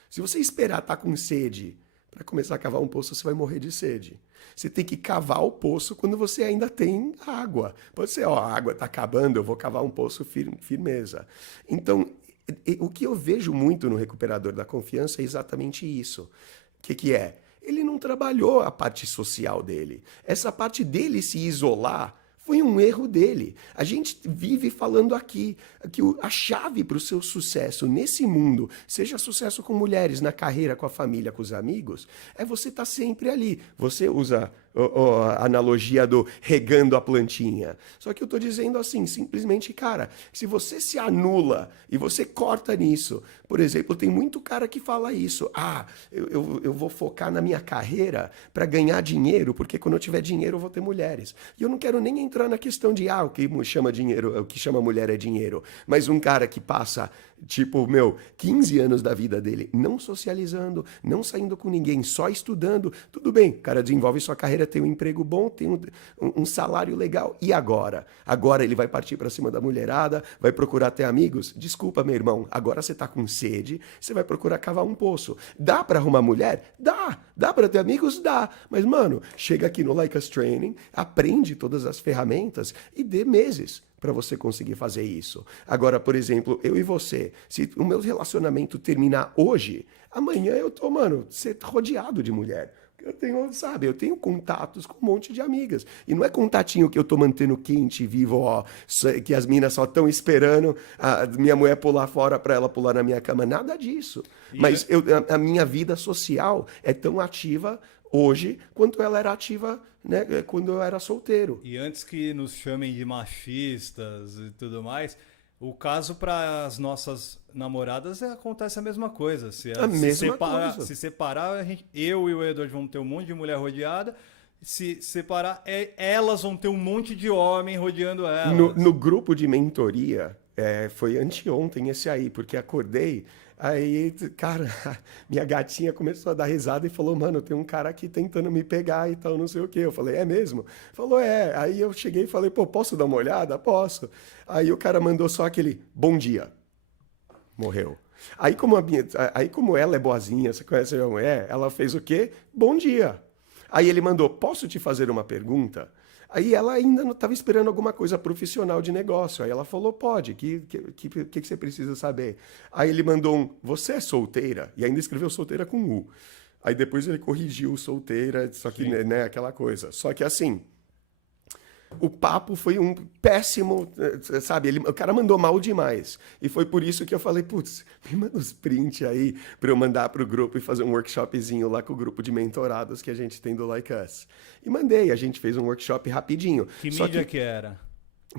Se você esperar estar com sede para começar a cavar um poço, você vai morrer de sede. Você tem que cavar o poço quando você ainda tem água. Pode ser, a água está acabando, eu vou cavar um poço firmeza. Então, o que eu vejo muito no recuperador da confiança é exatamente isso. O que é? Ele não trabalhou a parte social dele. Essa parte dele se isolar foi um erro dele. A gente vive falando aqui que a chave para o seu sucesso nesse mundo, seja sucesso com mulheres, na carreira, com a família, com os amigos, é você estar sempre ali. Você usa a analogia do regando a plantinha. Só que eu estou dizendo assim, simplesmente, cara, se você se anula e você corta nisso, por exemplo, tem muito cara que fala isso. Eu vou focar na minha carreira para ganhar dinheiro, porque quando eu tiver dinheiro eu vou ter mulheres. E eu não quero nem entrar na questão de, o que chama dinheiro, o que chama mulher é dinheiro. Mas um cara que passa, 15 anos da vida dele não socializando, não saindo com ninguém, só estudando, tudo bem, o cara desenvolve sua carreira, tem um emprego bom, tem um salário legal. E agora? Agora ele vai partir para cima da mulherada, vai procurar ter amigos? Desculpa, meu irmão, agora você tá com sede, você vai procurar cavar um poço. Dá para arrumar mulher? Dá. Dá para ter amigos? Dá. Mas, mano, chega aqui no Like Us Training, aprende todas as ferramentas e dê meses para você conseguir fazer isso. Agora, por exemplo, eu e você, se o meu relacionamento terminar hoje, amanhã eu tô, ser rodeado de mulher. Eu tenho contatos com um monte de amigas. E não é contatinho que eu tô mantendo quente, vivo, que as minas só estão esperando a minha mulher pular fora para ela pular na minha cama. Nada disso. Mas a minha vida social é tão ativa hoje quanto ela era ativa, né, quando eu era solteiro. E antes que nos chamem de machistas e tudo mais, o caso para as nossas namoradas acontece a mesma coisa. Se separar, eu e o Edward vamos ter um monte de mulher rodeada. Se separar, elas vão ter um monte de homem rodeando elas. No grupo de mentoria, foi anteontem esse aí, porque acordei. Aí, cara, minha gatinha começou a dar risada e falou, mano, tem um cara aqui tentando me pegar e tal, não sei o quê. Eu falei, é mesmo? Falou, é. Aí eu cheguei e falei, pô, posso dar uma olhada? Posso. Aí o cara mandou só aquele, bom dia. Morreu. Aí como ela é boazinha, você conhece a minha mulher, ela fez o quê? Bom dia. Aí ele mandou, posso te fazer uma pergunta? Aí ela ainda não estava esperando alguma coisa profissional de negócio. Aí ela falou, pode, que você precisa saber? Aí ele mandou você é solteira? E ainda escreveu solteira com U. Aí depois ele corrigiu solteira, só que, né, aquela coisa. Só que assim, o papo foi um péssimo, sabe? O cara mandou mal demais. E foi por isso que eu falei, putz, me manda os prints aí para eu mandar pro grupo e fazer um workshopzinho lá com o grupo de mentorados que a gente tem do Like Us. E mandei, a gente fez um workshop rapidinho. Que mídia que era?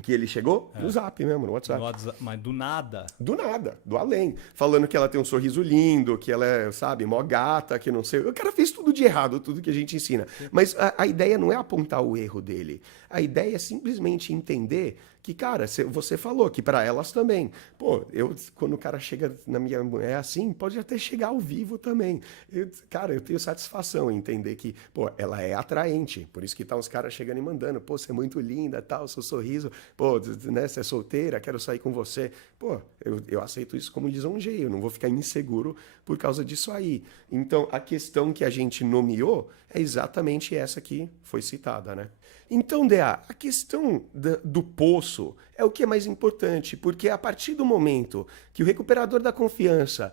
Que ele chegou? No Zap mesmo, no WhatsApp. Mas do nada? Do nada, do além. Falando que ela tem um sorriso lindo, que ela é, sabe, mó gata, que não sei. O cara fez tudo de errado, tudo que a gente ensina. Mas a ideia não é apontar o erro dele. A ideia é simplesmente entender que, cara, você falou que para elas também. Pô, quando o cara chega na minha mulher assim, pode até chegar ao vivo também. Cara, eu tenho satisfação em entender que, pô, ela é atraente. Por isso que tá uns caras chegando e mandando, pô, você é muito linda, tal, seu sorriso, pô, né, você é solteira, quero sair com você. Pô, eu aceito isso como lisonjeio, eu não vou ficar inseguro por causa disso aí. Então, a questão que a gente nomeou é exatamente essa que foi citada, né? Então, DA, a questão do poço é o que é mais importante, porque a partir do momento que o recuperador da confiança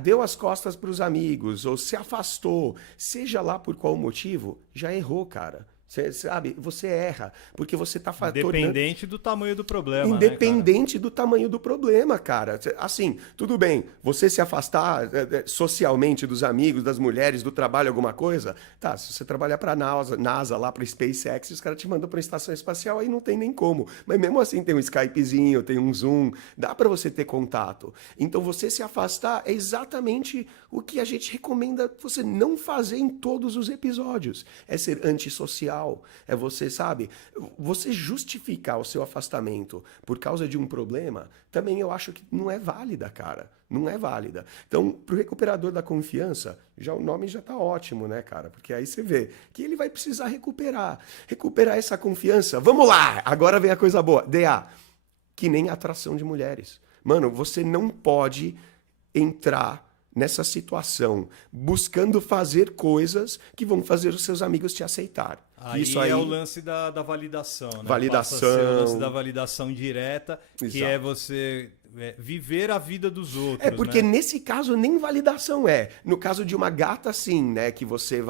deu as costas para os amigos ou se afastou, seja lá por qual motivo, já errou, cara. Você sabe, você erra, porque você está Independente do tamanho do problema, Independente do tamanho do problema, cara. Assim, tudo bem, você se afastar socialmente dos amigos, das mulheres, do trabalho, alguma coisa, tá, se você trabalhar para a NASA lá para SpaceX, os caras te mandam para a estação espacial, aí não tem nem como. Mas mesmo assim tem um Skypezinho, tem um Zoom, dá para você ter contato. Então você se afastar é exatamente o que a gente recomenda você não fazer em todos os episódios. É ser antissocial. É você, sabe, você justificar o seu afastamento por causa de um problema, também eu acho que não é válida, cara. Não é válida. Então, pro recuperador da confiança, já o nome já tá ótimo, né, cara? Porque aí você vê que ele vai precisar recuperar essa confiança. Vamos lá! Agora vem a coisa boa. DA, que nem atração de mulheres. Mano, você não pode entrar nessa situação, buscando fazer coisas que vão fazer os seus amigos te aceitar. Isso aí é o lance da validação, né? Validação. Passa a ser o lance da validação direta, que Exato. é você viver a vida dos outros. É porque né? nesse caso nem validação é. No caso de uma gata, sim, né? Que você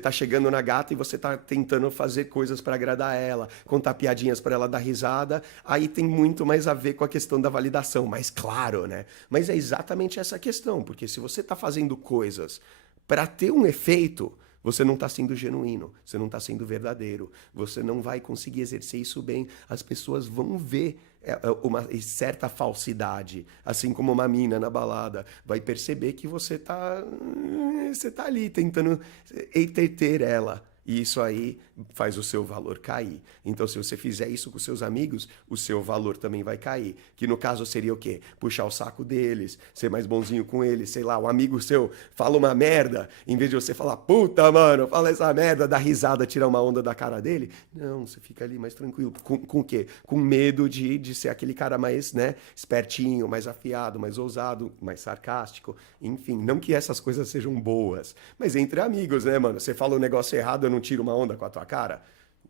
tá chegando na gata e você tá tentando fazer coisas para agradar ela, contar piadinhas para ela dar risada, aí tem muito mais a ver com a questão da validação, mas claro, né? Mas é exatamente essa questão, porque se você tá fazendo coisas para ter um efeito, você não está sendo genuíno, você não está sendo verdadeiro, você não vai conseguir exercer isso bem, as pessoas vão ver uma certa falsidade, assim como uma mina na balada vai perceber que você tá ali tentando entreter ela. E isso aí faz o seu valor cair. Então, se você fizer isso com seus amigos, o seu valor também vai cair. Que no caso seria o quê? Puxar o saco deles, ser mais bonzinho com eles, sei lá, um amigo seu fala uma merda, em vez de você falar, puta, mano, fala essa merda, dar risada, tirar uma onda da cara dele. Não, você fica ali mais tranquilo. Com o quê? Com medo de ser aquele cara mais, né, espertinho, mais afiado, mais ousado, mais sarcástico. Enfim, não que essas coisas sejam boas, mas entre amigos, né, mano? Você fala um negócio errado, eu não tiro uma onda com a tua cara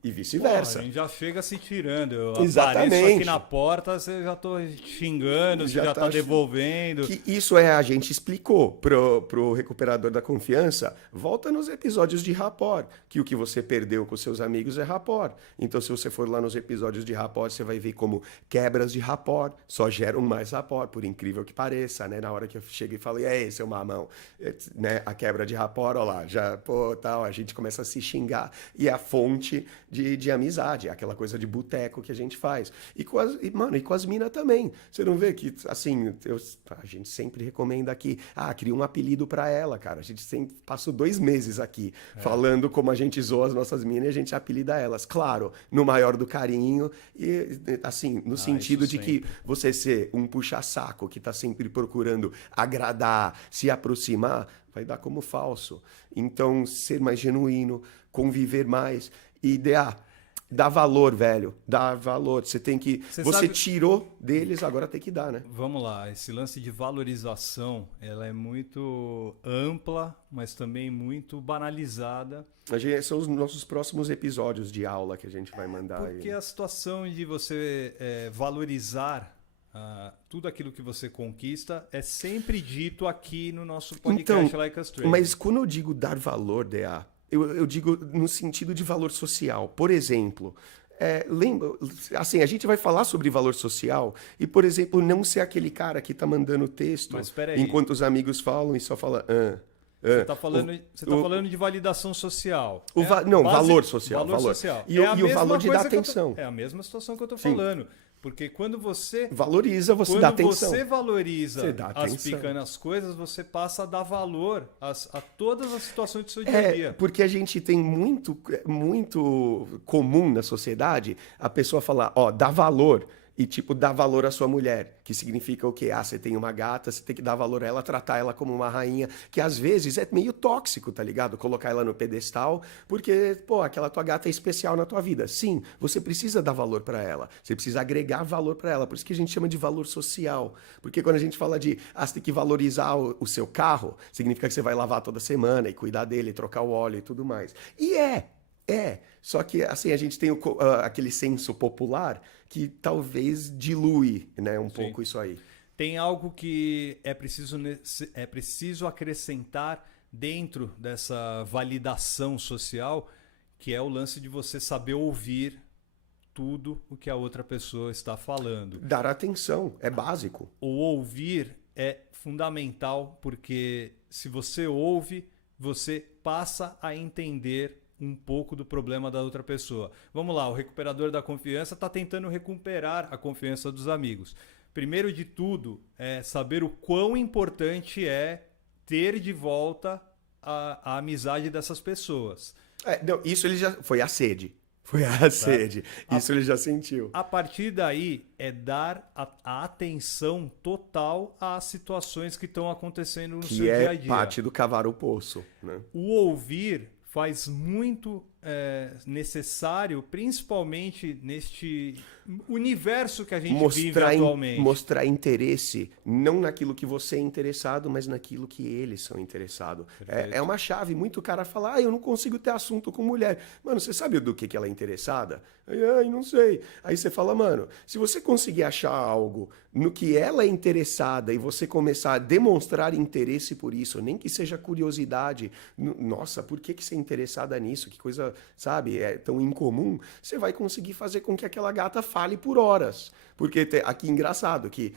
e vice-versa. A gente já chega se tirando. Eu Exatamente. apareço aqui na porta, você já tô xingando, você já tá devolvendo. Que isso a gente explicou pro recuperador da confiança. Volta nos episódios de rapport, que o que você perdeu com seus amigos é rapport. Então, se você for lá nos episódios de rapport, você vai ver como quebras de rapport só geram mais rapport, por incrível que pareça, né? Na hora que eu chego e falo, e aí, seu mamão? Né? A quebra de rapport, ó lá, já, tal, a gente começa a se xingar. E é a fonte de amizade, aquela coisa de boteco que a gente faz. E com as minas também. Você não vê que, assim, a gente sempre recomenda aqui, cria um apelido pra ela, cara. A gente sempre passou 2 meses aqui falando como a gente zoa as nossas minas e a gente apelida elas. Claro, no maior do carinho e, assim, no sentido de que você ser um puxa-saco que tá sempre procurando agradar, se aproximar, vai dar como falso. Então, ser mais genuíno, conviver mais e dá valor, velho. Dá valor. Você tem que. Você tirou deles, agora tem que dar, né? Vamos lá. Esse lance de valorização, ela é muito ampla, mas também muito banalizada. São os nossos próximos episódios de aula que a gente vai mandar. Porque a situação de você valorizar tudo aquilo que você conquista é sempre dito aqui no nosso podcast então, Like Us Training. Mas quando eu digo dar valor, DA, eu digo no sentido de valor social. Por exemplo, lembra, assim, a gente vai falar sobre valor social e, por exemplo, não ser aquele cara que tá mandando texto enquanto os amigos falam e só fala... Você está falando de validação social. Valor social. Valor social. E o valor de dar atenção. É a mesma situação que eu estou falando. Porque quando você Valoriza, você dá quando atenção. você valoriza Você dá as atenção. pequenas coisas, você passa a dar valor a todas as situações do seu dia a dia. Porque a gente tem muito comum na sociedade a pessoa falar, ó, dá valor. E, tipo, dar valor à sua mulher. Que significa o quê? Ah, você tem uma gata, você tem que dar valor a ela, tratar ela como uma rainha. Que às vezes é meio tóxico, tá ligado? Colocar ela no pedestal, porque, pô, aquela tua gata é especial na tua vida. Sim, você precisa dar valor pra ela. Você precisa agregar valor pra ela. Por isso que a gente chama de valor social. Porque quando a gente fala de, você tem que valorizar o seu carro, significa que você vai lavar toda semana e cuidar dele, trocar o óleo e tudo mais. E só que assim, a gente tem aquele senso popular que talvez dilui, né, um pouco isso aí. Tem algo que é preciso acrescentar dentro dessa validação social, que é o lance de você saber ouvir tudo o que a outra pessoa está falando. Dar atenção, é básico. O ouvir é fundamental, porque se você ouve, você passa a entender um pouco do problema da outra pessoa. Vamos lá, o recuperador da confiança está tentando recuperar a confiança dos amigos. Primeiro de tudo, é saber o quão importante é ter de volta a amizade dessas pessoas. Não, isso ele já... Foi a sede. Foi a sede. Isso ele já sentiu. A partir daí, é dar a atenção total às situações que estão acontecendo no seu dia a dia. Que é parte do cavar o poço, né? O ouvir faz muito necessário, principalmente neste universo que a gente vive atualmente. Mostrar interesse, não naquilo que você é interessado, mas naquilo que eles são interessados. É uma chave. Muito cara fala, eu não consigo ter assunto com mulher. Mano, você sabe do que ela é interessada? Ai, não sei. Aí você fala, mano, se você conseguir achar algo no que ela é interessada e você começar a demonstrar interesse por isso, nem que seja curiosidade, nossa, por que você é interessada nisso? Que coisa, sabe, é tão incomum. Você vai conseguir fazer com que aquela gata fale por horas. Porque aqui engraçado que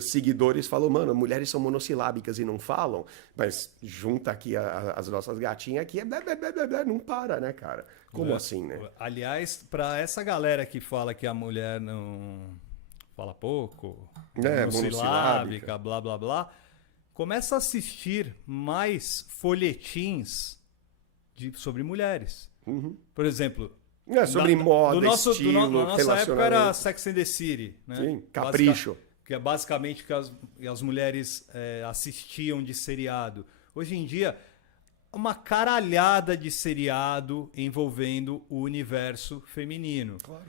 seguidores falam, mano, mulheres são monossilábicas e não falam, mas junta aqui as nossas gatinhas aqui, blá, blá, blá, blá, blá, não para, né, cara? Como assim, né? Aliás, para essa galera que fala que a mulher não fala pouco, monossilábica, blá, blá, blá, começa a assistir mais folhetins sobre mulheres. Uhum. Por exemplo... sobre moda, estilo, na nossa relacionamento. época era Sex and the City, né? Sim, capricho. Que é basicamente que as mulheres assistiam de seriado. Hoje em dia, uma caralhada de seriado envolvendo o universo feminino. Claro.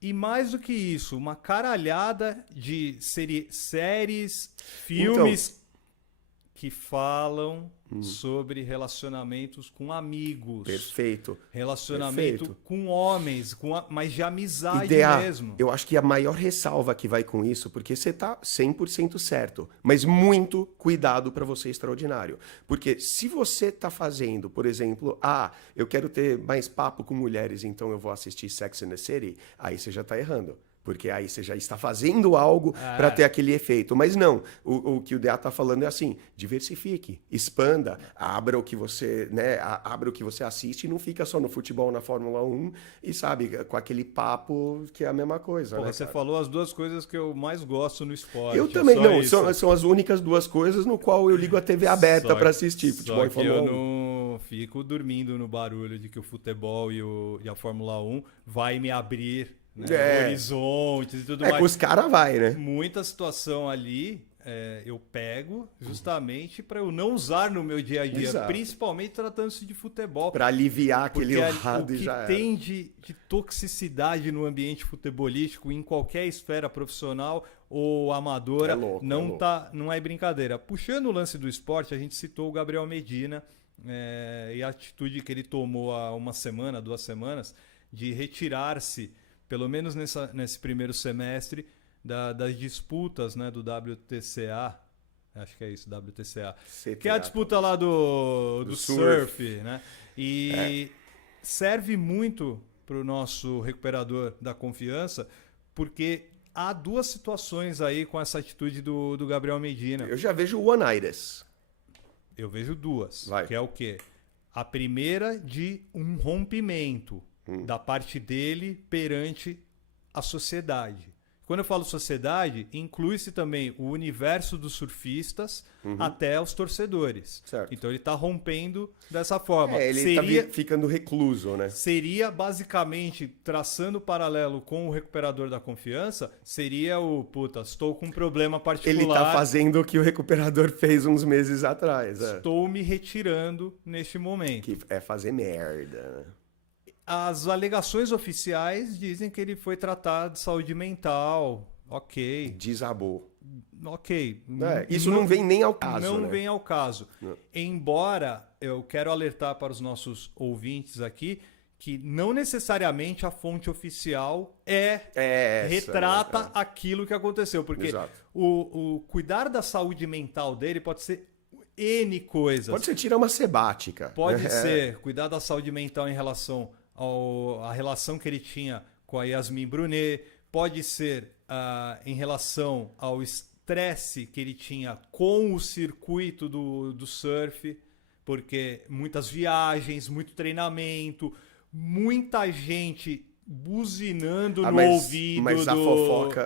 E mais do que isso, uma caralhada de séries, filmes que falam sobre relacionamentos com amigos. Perfeito. Relacionamento com homens, mas de amizade mesmo. Eu acho que a maior ressalva que vai com isso, porque você tá 100% certo, mas muito cuidado para você extraordinário. Porque se você tá fazendo, por exemplo, eu quero ter mais papo com mulheres, então eu vou assistir Sex and the City, aí você já tá errando. Porque aí você já está fazendo algo para ter aquele efeito. Mas não, o que o DA está falando é assim, diversifique, expanda, abra o que você, né, abra o que você assiste e não fica só no futebol, na Fórmula 1 e, sabe, com aquele papo que é a mesma coisa. Pô, né, você cara? falou as duas coisas que eu mais gosto no esporte. Eu também, não, isso. são as únicas duas coisas no qual eu ligo a TV aberta para assistir futebol só e Fórmula 1. Eu não fico dormindo no barulho de que o futebol e a Fórmula 1 vai me abrir... horizontes e tudo mais. Com os caras vai, né? Muita situação ali eu pego justamente para eu não usar no meu dia a dia, Exato. Principalmente tratando-se de futebol. Para aliviar aquele lado lado e já o que tem de toxicidade no ambiente futebolístico, em qualquer esfera profissional ou amadora, não é brincadeira. Puxando o lance do esporte, a gente citou o Gabriel Medina e a atitude que ele tomou há uma semana, 2 semanas, de retirar-se, pelo menos nesse primeiro semestre, das disputas, né, do WTCA. Acho que é isso, WTCA. CTA, que é a disputa lá do surf, né? E serve muito para o nosso recuperador da confiança, porque há 2 situações aí com essa atitude do Gabriel Medina. Eu já vejo o one-itis. Eu vejo 2. Vai. Que é o quê? A primeira de um rompimento da parte dele perante a sociedade. Quando eu falo sociedade, inclui-se também o universo dos surfistas até os torcedores. Certo. Então ele está rompendo dessa forma. Ele tá ficando recluso, né? Seria basicamente, traçando paralelo com o recuperador da confiança, seria estou com um problema particular. Ele tá fazendo o que o recuperador fez uns meses atrás. Estou me retirando neste momento. Que é fazer merda, né? As alegações oficiais dizem que ele foi tratado de saúde mental. Ok. Desabou. Ok. Isso não vem nem ao caso. Não né? vem ao caso. Não. Embora eu quero alertar para os nossos ouvintes aqui que não necessariamente a fonte oficial retrata aquilo que aconteceu. Porque o cuidar da saúde mental dele pode ser N coisas. Pode ser tirar uma sebática. Pode ser cuidar da saúde mental em relação à relação que ele tinha com a Yasmin Brunet. Pode ser em relação ao estresse que ele tinha com o circuito do surf, porque muitas viagens, muito treinamento, muita gente buzinando no ouvido.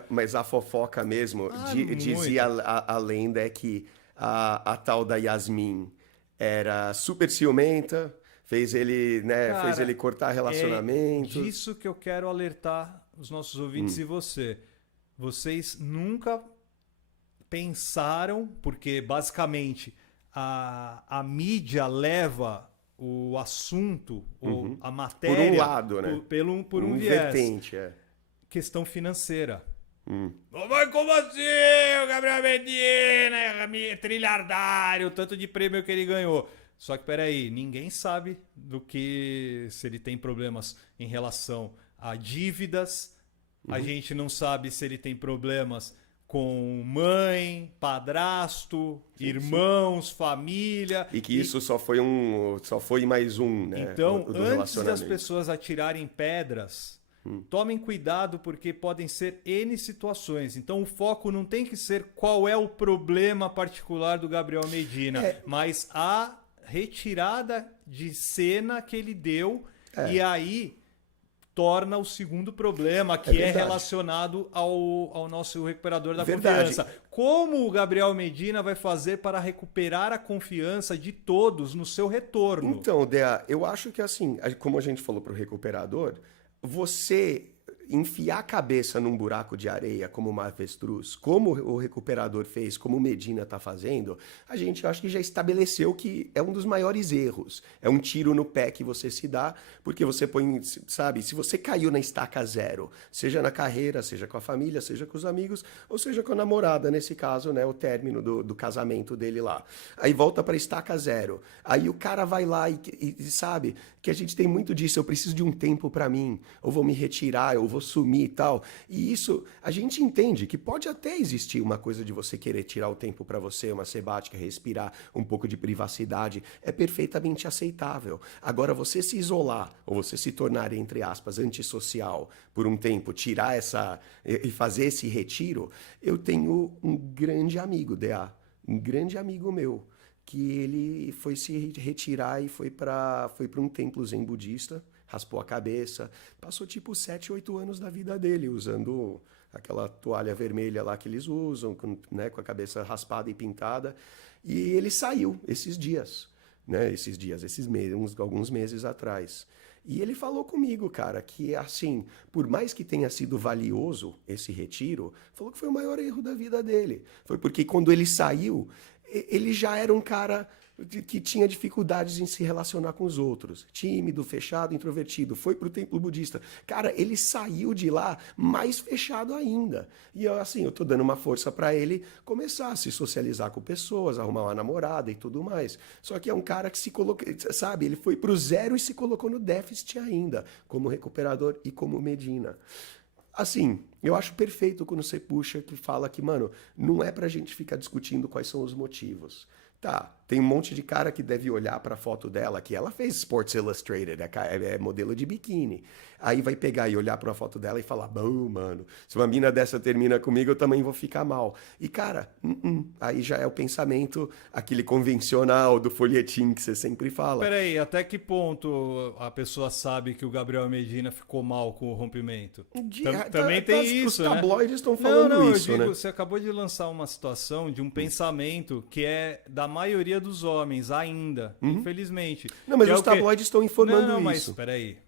Mas a fofoca mesmo, dizia a lenda é que a tal da Yasmin era super ciumenta, fez ele, né, Cara, fez ele cortar relacionamentos. É disso que eu quero alertar os nossos ouvintes e você. Vocês nunca pensaram, porque basicamente a mídia leva o assunto, ou a matéria, por um lado, né? por um viés. Vertente, Questão financeira. Mas como assim? O Gabriel Medina, trilhardário, tanto de prêmio que ele ganhou. Só que peraí, ninguém sabe se ele tem problemas em relação a dívidas. A gente não sabe se ele tem problemas com mãe, padrasto, irmãos, família. E que isso só foi mais um, né? Então, antes das pessoas atirarem pedras, tomem cuidado porque podem ser N situações. Então o foco não tem que ser qual é o problema particular do Gabriel Medina, mas a retirada de cena que ele deu e aí torna o segundo problema, que é relacionado ao nosso recuperador da confiança. Como o Gabriel Medina vai fazer para recuperar a confiança de todos no seu retorno? Então, Dea, eu acho que assim, como a gente falou para o recuperador, você enfiar a cabeça num buraco de areia como uma avestruz, como o recuperador fez, como o Medina está fazendo, a gente acho que já estabeleceu que é um dos maiores erros. É um tiro no pé que você se dá, porque você põe, sabe, se você caiu na estaca zero, seja na carreira, seja com a família, seja com os amigos, ou seja com a namorada, nesse caso, né, o término do casamento dele lá. Aí volta para estaca zero. Aí o cara vai lá e sabe que a gente tem muito disso, eu preciso de um tempo para mim, ou vou me retirar, eu vou sumir e tal. E isso, a gente entende que pode até existir uma coisa de você querer tirar o tempo para você, uma sabática, respirar um pouco de privacidade, é perfeitamente aceitável. Agora, você se isolar, ou você se tornar, entre aspas, antissocial por um tempo, tirar e fazer esse retiro, eu tenho um grande amigo, D.A., um grande amigo meu, que ele foi se retirar e foi para um templo zen budista, raspou a cabeça, passou tipo 7, 8 anos da vida dele usando aquela toalha vermelha lá que eles usam, com a cabeça raspada e pintada, e ele saiu esses dias, né? Esses meses, alguns meses atrás. E ele falou comigo, cara, que assim, por mais que tenha sido valioso esse retiro, falou que foi o maior erro da vida dele. Foi porque quando ele saiu, ele já era um cara que tinha dificuldades em se relacionar com os outros. Tímido, fechado, introvertido. Foi pro templo budista. Cara, ele saiu de lá mais fechado ainda. E eu tô dando uma força para ele começar a se socializar com pessoas, arrumar uma namorada e tudo mais. Só que é um cara que se colocou, sabe, ele foi pro zero e se colocou no déficit ainda, como recuperador e como Medina. Assim, eu acho perfeito quando você puxa que fala que, mano, não é pra gente ficar discutindo quais são os motivos. Tá, tem um monte de cara que deve olhar pra foto dela, que ela fez Sports Illustrated, é modelo de biquíni. Aí vai pegar e olhar pra foto dela e falar, bom, mano, se uma mina dessa termina comigo, eu também vou ficar mal. E, cara, aí já é o pensamento, aquele convencional do folhetim que você sempre fala. Peraí, até que ponto a pessoa sabe que o Gabriel Medina ficou mal com o rompimento? Também tem isso, Os né? tabloides estão falando não, isso, eu digo, né? você acabou de lançar uma situação de um pensamento que é da maioria dos homens ainda, infelizmente. Não, mas Que é os o quê? tabloides estão informando Não, mas isso. peraí.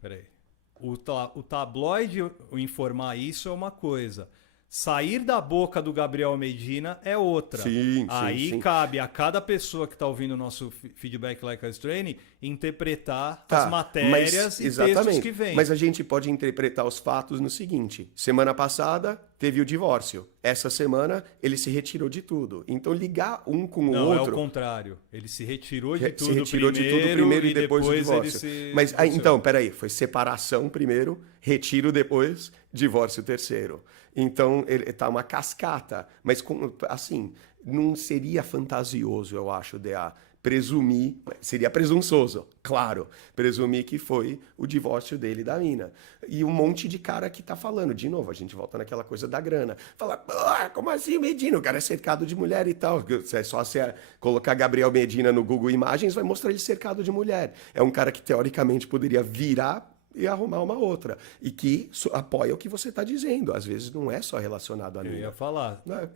O tabloide informar isso é uma coisa. Sair da boca do Gabriel Medina é outra. Sim, Aí sim. cabe a cada pessoa que está ouvindo o nosso feedback Like Us Training interpretar Tá, as matérias e textos que vêm. Mas a gente pode interpretar os fatos no seguinte: semana passada teve o divórcio. Essa semana ele se retirou de tudo. Então ligar um com o Não, outro. é o contrário. Ele se retirou de tudo, Se retirou de tudo primeiro e depois o divórcio. Mas aí, então, peraí, foi separação primeiro, retiro depois, divórcio terceiro. Então, ele tá uma cascata. Mas, assim, não seria fantasioso, eu acho, DA, presumir, seria presunçoso, claro, presumir que foi o divórcio dele e da mina. E um monte de cara que tá falando, de novo, a gente volta naquela coisa da grana. Fala, como assim Medina? O cara é cercado de mulher e tal. É só você colocar Gabriel Medina no Google Imagens, vai mostrar ele cercado de mulher. É um cara que, teoricamente, poderia virar e arrumar uma outra. E que apoia o que você está dizendo. Às vezes não é só relacionado a mina. Eu ia falar. Né?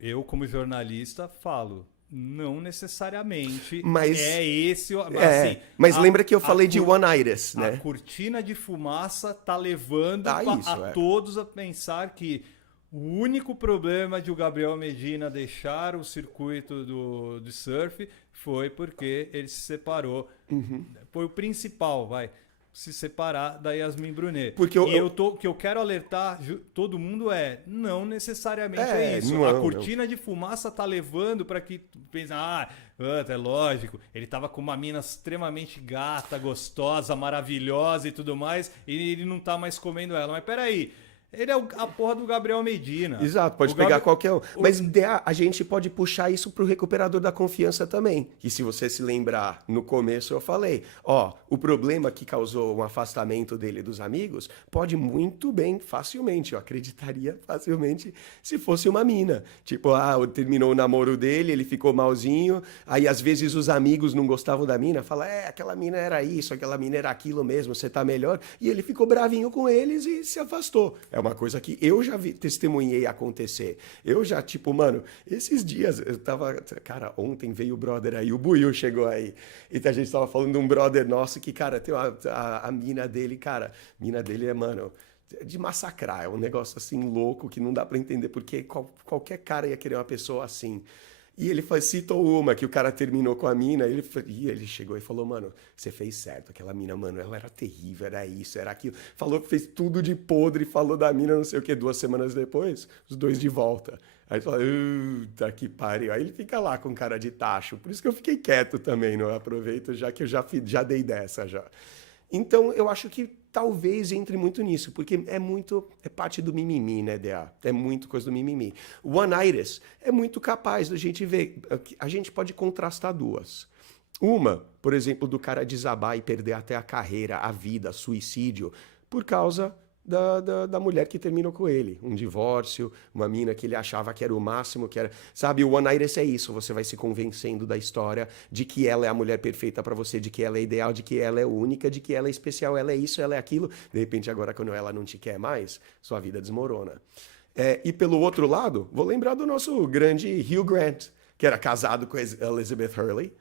Eu, como jornalista, falo. Não necessariamente mas, é esse... Assim, mas lembra que eu falei de One Iris, né? A cortina de fumaça tá levando todos a pensar que o único problema de o Gabriel Medina deixar o circuito do surf foi porque ele se separou. Foi o principal, se separar da Yasmin Brunet. Porque o que eu quero alertar todo mundo não necessariamente é isso. Não, a cortina de fumaça tá levando para que pense, é lógico, ele tava com uma mina extremamente gata, gostosa, maravilhosa e tudo mais, e ele não tá mais comendo ela. Mas peraí, ele é a porra do Gabriel Medina. Exato, pode pegar qualquer um. Mas a gente pode puxar isso pro recuperador da confiança também. E se você se lembrar, no começo eu falei, o problema que causou um afastamento dele dos amigos pode muito bem, facilmente, eu acreditaria facilmente se fosse uma mina. Tipo, terminou o namoro dele, ele ficou malzinho, aí às vezes os amigos não gostavam da mina, fala, aquela mina era isso, aquela mina era aquilo mesmo, você tá melhor. E ele ficou bravinho com eles e se afastou. É uma coisa que eu já testemunhei acontecer. Eu já, tipo, esses dias eu tava... Cara, ontem veio o brother aí, o Buiu chegou aí. E a gente tava falando de um brother nosso que, cara, tem a mina dele, cara. A mina dele é, de massacrar. É um negócio, assim, louco que não dá pra entender porque qualquer cara ia querer uma pessoa assim. E ele citou uma, que o cara terminou com a mina, e ele chegou e falou, você fez certo, aquela mina, ela era terrível, era isso, era aquilo. Falou que fez tudo de podre, falou da mina, não sei o que, 2 semanas depois, os dois de volta. Aí ele fala, tá que pariu. Aí ele fica lá com cara de tacho. Por isso que eu fiquei quieto também, não aproveito, já que eu já dei dessa já. Então, eu acho que talvez entre muito nisso, porque é parte do mimimi, né, DA? É muito coisa do mimimi. O One Iris é muito capaz da gente ver. A gente pode contrastar duas. Uma, por exemplo, do cara desabar e perder até a carreira, a vida, suicídio, por causa da mulher que terminou com ele. Um divórcio, uma mina que ele achava que era o máximo, que era... Sabe, o One Iris é isso, você vai se convencendo da história de que ela é a mulher perfeita pra você, de que ela é ideal, de que ela é única, de que ela é especial, ela é isso, ela é aquilo. De repente, agora, quando ela não te quer mais, sua vida desmorona. E pelo outro lado, vou lembrar do nosso grande Hugh Grant, que era casado com a Elizabeth Hurley.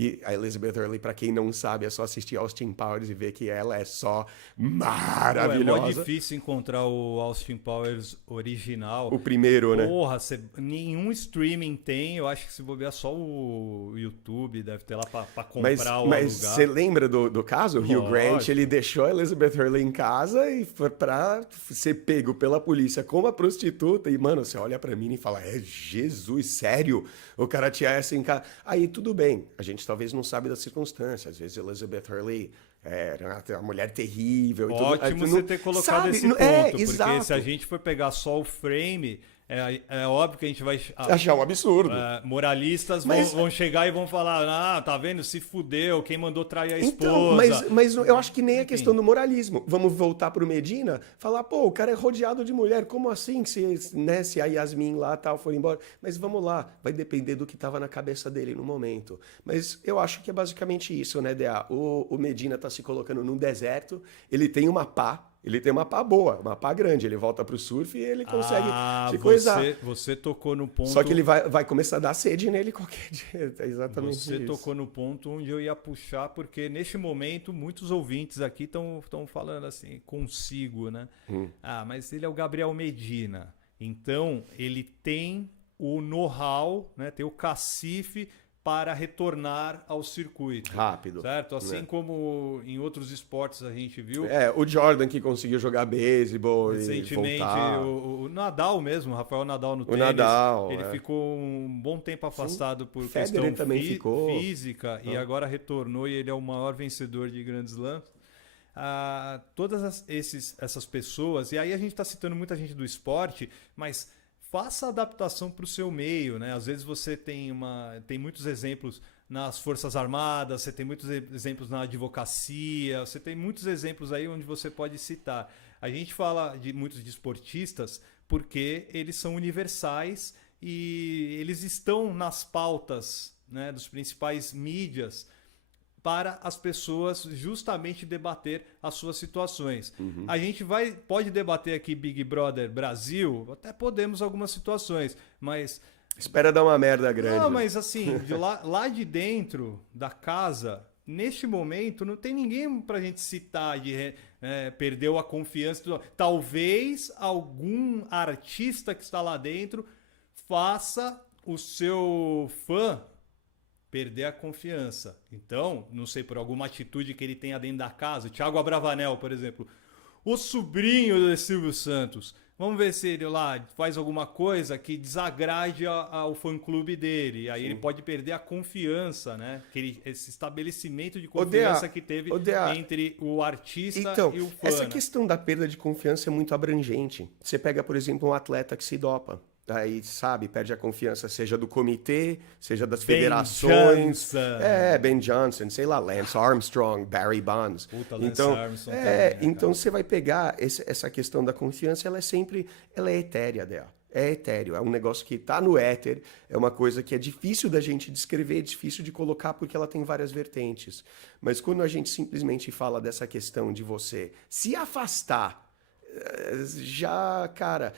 E a Elizabeth Hurley, pra quem não sabe, é só assistir Austin Powers e ver que ela é só maravilhosa. É muito difícil encontrar o Austin Powers original. O primeiro, né? Porra, nenhum streaming tem. Eu acho que se bobear só o YouTube, deve ter lá pra comprar ou mas alugar. Você lembra do caso? O Hugh Grant, Lógico. ele deixou a Elizabeth Hurley em casa e foi pra ser pego pela polícia como a prostituta. E, você olha pra mim e fala, Jesus, sério? O cara tinha essa em casa. Aí, tudo bem. A gente talvez não sabe das circunstâncias. Às vezes Elizabeth Hurley era uma mulher terrível. Ótimo você ter colocado esse ponto, porque exato. se a gente for pegar só o frame, É óbvio que a gente vai... Achar um absurdo. Moralistas vão chegar e vão falar, tá vendo? Se fudeu, quem mandou trair a Então, esposa. mas eu acho que nem é Enfim. questão do moralismo. Vamos voltar pro Medina, falar, pô, o cara é rodeado de mulher, como assim? Se a Yasmin lá tal for embora. Mas vamos lá, vai depender do que tava na cabeça dele no momento. Mas eu acho que é basicamente isso, né, DA? O Medina tá se colocando num deserto, ele tem uma pá. Ele tem uma pá boa, uma pá grande. Ele volta pro surf e ele consegue se coisar. Você tocou no ponto... Só que ele vai começar a dar sede nele qualquer dia. É exatamente Você isso. tocou no ponto onde eu ia puxar, porque neste momento muitos ouvintes aqui estão falando assim, consigo, né? Mas ele é o Gabriel Medina. Então, ele tem o know-how, né? Tem o cacife para retornar ao circuito. Rápido. Certo? Assim como em outros esportes a gente viu. O Jordan que conseguiu jogar beisebol Recentemente, e voltar. o Nadal mesmo, o Rafael Nadal no tênis, Nadal, ele ficou um bom tempo afastado por Federer questão também ficou. física e agora retornou e ele é o maior vencedor de Grand Slam. Todas essas pessoas, e aí a gente está citando muita gente do esporte, mas faça adaptação para o seu meio, né? Às vezes você tem muitos exemplos nas Forças Armadas, você tem muitos exemplos na advocacia, você tem muitos exemplos aí onde você pode citar. A gente fala de muitos de esportistas porque eles são universais e eles estão nas pautas, né, dos principais mídias para as pessoas justamente debater as suas situações. A gente pode debater aqui Big Brother Brasil, até podemos algumas situações, mas... Espera dar uma merda grande. Não, mas assim, lá de dentro da casa, neste momento, não tem ninguém pra gente citar de perdeu a confiança. Talvez algum artista que está lá dentro faça o seu fã perder a confiança. Então, não sei, por alguma atitude que ele tenha dentro da casa, o Thiago Abravanel, por exemplo, o sobrinho do Silvio Santos, vamos ver se ele lá faz alguma coisa que desagrade ao fã-clube dele. Aí ele pode perder a confiança, né? Esse estabelecimento de confiança que teve entre o artista e o fã. Essa questão da perda de confiança é muito abrangente. Você pega, por exemplo, um atleta que se dopa. Aí, sabe, perde a confiança, seja do comitê, seja das federações. Ben Johnson, sei lá, Lance Armstrong, Barry Bonds. Lance Armstrong também, então você vai pegar essa questão da confiança, ela é etérea dela. É etéreo, é um negócio que está no éter, é uma coisa que é difícil da gente descrever, difícil de colocar porque ela tem várias vertentes. Mas quando a gente simplesmente fala dessa questão de você se afastar, já, cara,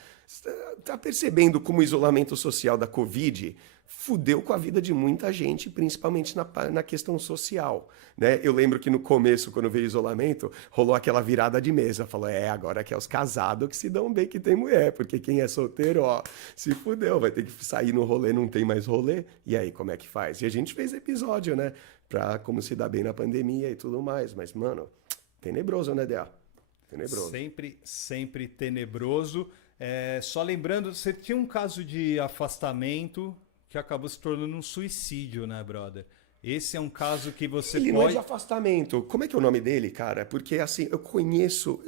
tá percebendo como o isolamento social da Covid fudeu com a vida de muita gente, principalmente na questão social, né? Eu lembro que no começo, quando veio o isolamento, rolou aquela virada de mesa, falou, agora que é os casados que se dão bem que tem mulher, porque quem é solteiro, se fudeu, vai ter que sair no rolê, não tem mais rolê, e aí, como é que faz? E a gente fez episódio, né, pra como se dar bem na pandemia e tudo mais, mas, mano, tenebroso, né, DA? Tenebroso. Sempre tenebroso. Só lembrando, você tinha um caso de afastamento que acabou se tornando um suicídio, né, brother? Esse é um caso que você Ele não é de afastamento. Como é que é o nome dele, cara? Porque, assim, eu conheço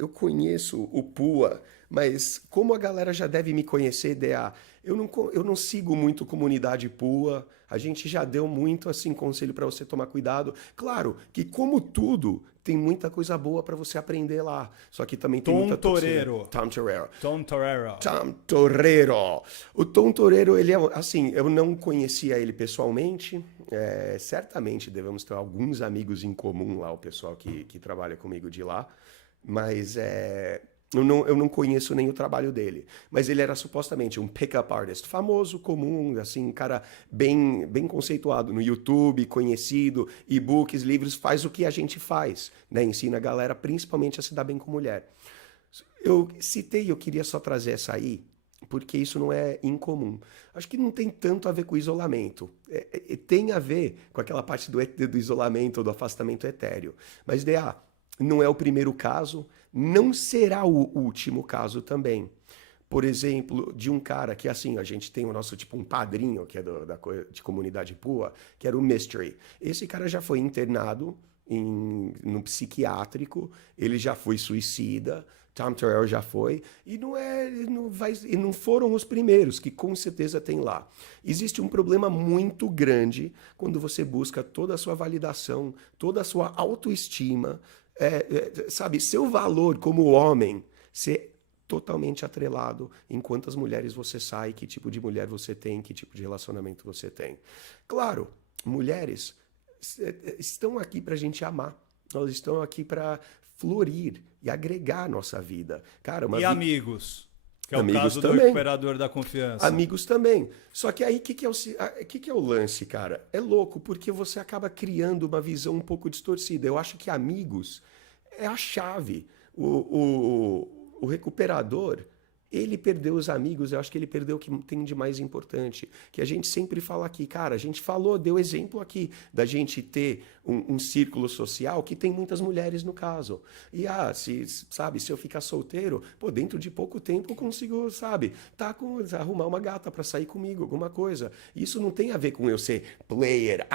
o Pua, mas como a galera já deve me conhecer, DA, eu não sigo muito comunidade Pua. A gente já deu muito, assim, conselho para você tomar cuidado. Claro que, como tudo, tem muita coisa boa para você aprender lá. Só que também tem muita Torero. Tom Torero. Tom Torero. Tom Torero. O Tom Torero, ele é, assim, eu não conhecia ele pessoalmente. Certamente devemos ter alguns amigos em comum lá, o pessoal que trabalha comigo de lá. Mas eu não conheço nem o trabalho dele. Mas ele era supostamente um pick-up artist famoso, comum, assim, um cara bem conceituado no YouTube, conhecido, e-books, livros, faz o que a gente faz, né? Ensina a galera principalmente a se dar bem com mulher. Eu queria só trazer essa aí, porque isso não é incomum. Acho que não tem tanto a ver com o isolamento. Tem a ver com aquela parte do isolamento, do afastamento etéreo. Mas, DA, não é o primeiro caso, não será o último caso também. Por exemplo, de um cara que, assim, a gente tem o nosso, tipo, um padrinho, que é de comunidade Pua, que era o Mystery. Esse cara já foi internado no psiquiátrico, ele já foi suicida, Tom Terrell já foi, e e não foram os primeiros, que com certeza tem lá. Existe um problema muito grande quando você busca toda a sua validação, toda a sua autoestima, sabe, seu valor como homem ser totalmente atrelado em quantas mulheres você sai, que tipo de mulher você tem, que tipo de relacionamento você tem. Claro, mulheres estão aqui para a gente amar, elas estão aqui para florir e agregar a nossa vida. Cara, E amigos, que é o amigos caso do também. recuperador da confiança. Amigos também. Só que aí, o que que é o lance, cara? É louco, porque você acaba criando uma visão um pouco distorcida. Eu acho que amigos é a chave. O recuperador, ele perdeu os amigos, eu acho que ele perdeu o que tem de mais importante. Que a gente sempre fala aqui, cara, a gente falou, deu exemplo aqui da gente ter um círculo social que tem muitas mulheres no caso. E se eu ficar solteiro, pô, dentro de pouco tempo eu consigo, sabe, arrumar uma gata para sair comigo, alguma coisa. Isso não tem a ver com eu ser player,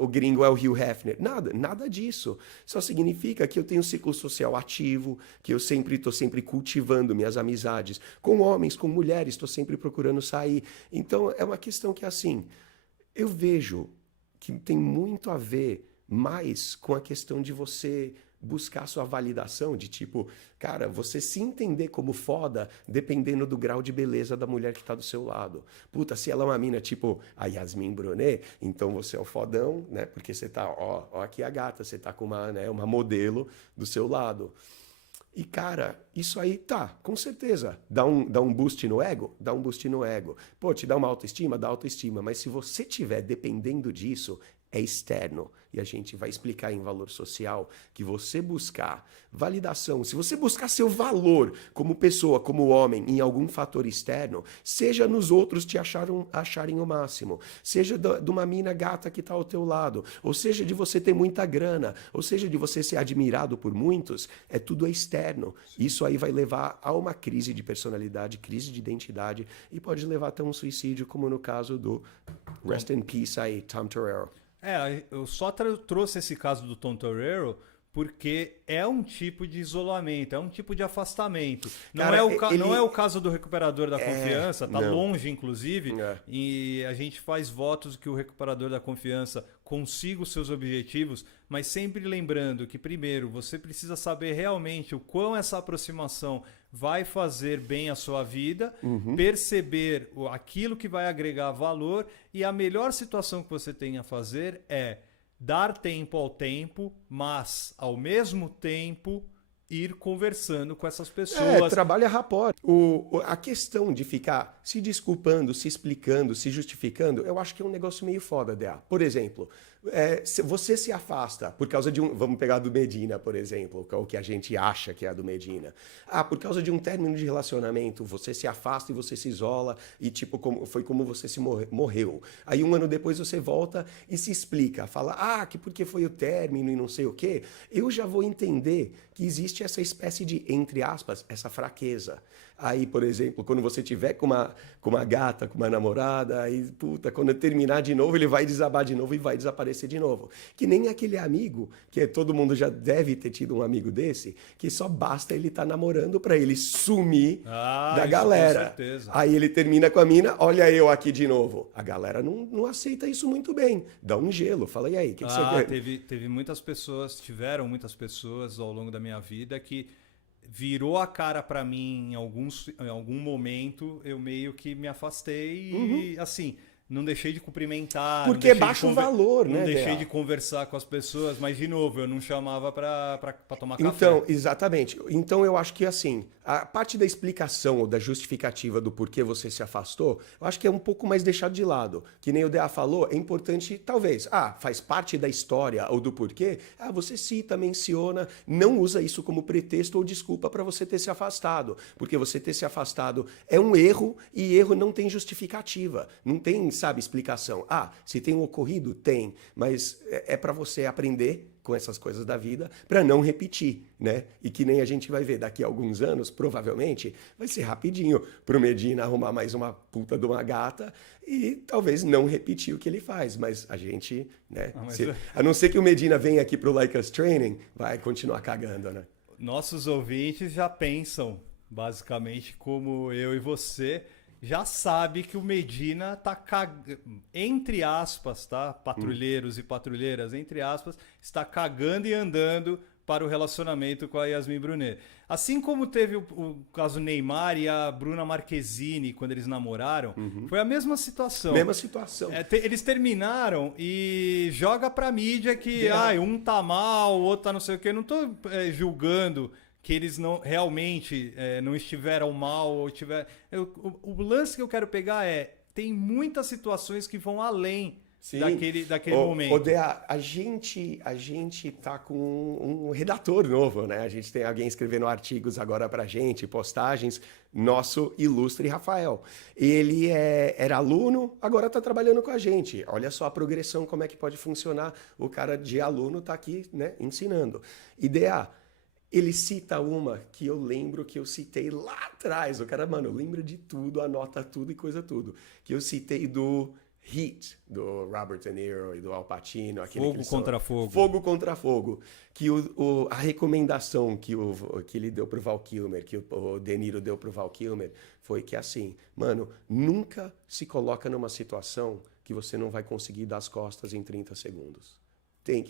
o gringo é o Hugh Hefner. Nada disso. Só significa que eu tenho um ciclo social ativo, que eu estou sempre cultivando minhas amizades com homens, com mulheres, estou sempre procurando sair. Então, é uma questão que, assim, eu vejo que tem muito a ver mais com a questão de você buscar sua validação, de tipo, cara, você se entender como foda dependendo do grau de beleza da mulher que tá do seu lado. Puta, se ela é uma mina tipo a Yasmin Brunet, então você é o fodão, né? Porque você tá, ó aqui a gata, você tá com uma modelo do seu lado. E, cara, isso aí com certeza. Dá um boost no ego? Dá um boost no ego. Pô, te dá uma autoestima? Dá autoestima. Mas se você estiver dependendo disso, é externo. E a gente vai explicar em valor social que você buscar validação, se você buscar seu valor como pessoa, como homem, em algum fator externo, seja nos outros te acharem o máximo, seja de uma mina gata que está ao teu lado, ou seja de você ter muita grana, ou seja de você ser admirado por muitos, tudo externo. Isso aí vai levar a uma crise de personalidade, crise de identidade e pode levar até um suicídio, como no caso do Rest in Peace aí, Tom Terrell. Eu só trouxe esse caso do Tom Torero porque é um tipo de isolamento, é um tipo de afastamento. Cara, não é o caso do recuperador da confiança, tá não. longe, inclusive, e a gente faz votos que o recuperador da confiança consiga os seus objetivos, mas sempre lembrando que, primeiro, você precisa saber realmente o quão essa aproximação vai fazer bem a sua vida, perceber aquilo que vai agregar valor, e a melhor situação que você tem a fazer é dar tempo ao tempo, mas ao mesmo tempo ir conversando com essas pessoas. Trabalha rapport. A questão de ficar se desculpando, se explicando, se justificando, eu acho que é um negócio meio foda, DA. Por exemplo, se você se afasta por causa de vamos pegar do Medina, por exemplo, que é o que a gente acha que é a do Medina. Por causa de um término de relacionamento, você se afasta e você se isola e tipo, foi como você se morreu. Aí um ano depois você volta e se explica, fala, que porque foi o término e não sei o quê. Eu já vou entender que existe essa espécie de, entre aspas, essa fraqueza. Aí, por exemplo, quando você tiver com uma gata, com uma namorada, aí, puta, quando terminar de novo, ele vai desabar de novo e vai desaparecer de novo. Que nem aquele amigo, que todo mundo já deve ter tido um amigo desse, que só basta ele estar namorando pra ele sumir da galera. Com certeza. Aí ele termina com a mina, olha eu aqui de novo. A galera não aceita isso muito bem. Dá um gelo. Fala, e aí, o que você quer? Tiveram muitas pessoas ao longo da minha vida que virou a cara pra mim em algum momento, eu meio que me afastei e, assim, não deixei de cumprimentar. Porque baixa o valor, né? Não deixei de conversar com as pessoas, mas, de novo, eu não chamava pra tomar café. Então, exatamente. Então, eu acho que, assim, a parte da explicação ou da justificativa do porquê você se afastou, eu acho que é um pouco mais deixado de lado. Que nem o DA falou, é importante, talvez, faz parte da história ou do porquê, você cita, menciona, não usa isso como pretexto ou desculpa para você ter se afastado. Porque você ter se afastado é um erro e erro não tem justificativa. Não tem, sabe, explicação. Se tem um ocorrido, tem. Mas é para você aprender com essas coisas da vida, para não repetir, né? E que nem a gente vai ver daqui a alguns anos, provavelmente, vai ser rapidinho pro Medina arrumar mais uma puta de uma gata e talvez não repetir o que ele faz, mas a gente, né? A não ser que o Medina venha aqui pro Like Us Training, vai continuar cagando, né? Nossos ouvintes já pensam, basicamente, como eu e você, já sabe que o Medina tá entre aspas, tá? Patrulheiros e patrulheiras, entre aspas, está cagando e andando para o relacionamento com a Yasmin Brunet. Assim como teve o caso Neymar e a Bruna Marquezine, quando eles namoraram, foi a mesma situação. Mesma situação. Eles terminaram e joga pra mídia que um tá mal, o outro tá não sei o quê. Eu não tô julgando que eles não realmente não estiveram mal ou tiver. O lance que eu quero pegar tem muitas situações que vão além daquele momento. Dea, a gente tá com um redator novo, né? A gente tem alguém escrevendo artigos agora pra gente, postagens, nosso ilustre Rafael. Ele era aluno, agora tá trabalhando com a gente. Olha só a progressão, como é que pode funcionar. O cara de aluno tá aqui, né, ensinando. Dea, ele cita uma que eu lembro que eu citei lá atrás. O cara, mano, lembra de tudo, anota tudo e coisa tudo. Que eu citei do Heat, do Robert De Niro e do Al Pacino. Fogo contra fogo. Fogo contra fogo. Que a recomendação que ele deu pro Val Kilmer, que o De Niro deu pro Val Kilmer, foi que assim, mano, nunca se coloca numa situação que você não vai conseguir dar as costas em 30 segundos.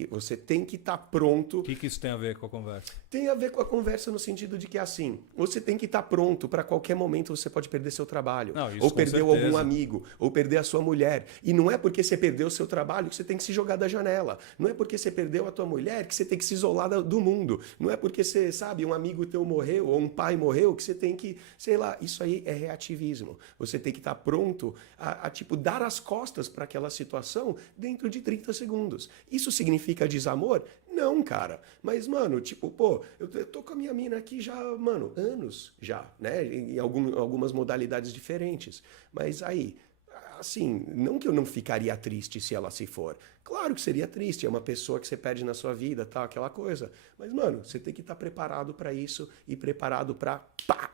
Você tem que estar pronto. O que isso tem a ver com a conversa? Tem a ver com a conversa no sentido de que, assim, você tem que estar pronto para qualquer momento você pode perder seu trabalho. Não, isso ou perder com certeza. algum amigo, ou perder a sua mulher. E não é porque você perdeu o seu trabalho que você tem que se jogar da janela. Não é porque você perdeu a tua mulher que você tem que se isolar do mundo. Não é porque você, sabe, um amigo teu morreu ou um pai morreu que você tem que, sei lá, isso aí é reativismo. Você tem que estar pronto a tipo, dar as costas para aquela situação dentro de 30 segundos. Isso significa desamor? Não, cara. Mas, mano, tipo, pô, eu tô com a minha mina aqui já, mano, anos já, né? Em algumas modalidades diferentes. Mas aí, assim, não que eu não ficaria triste se ela se for. Claro que seria triste, é uma pessoa que você perde na sua vida, tal, aquela coisa. Mas, mano, você tem que estar preparado para isso e preparado para, pá,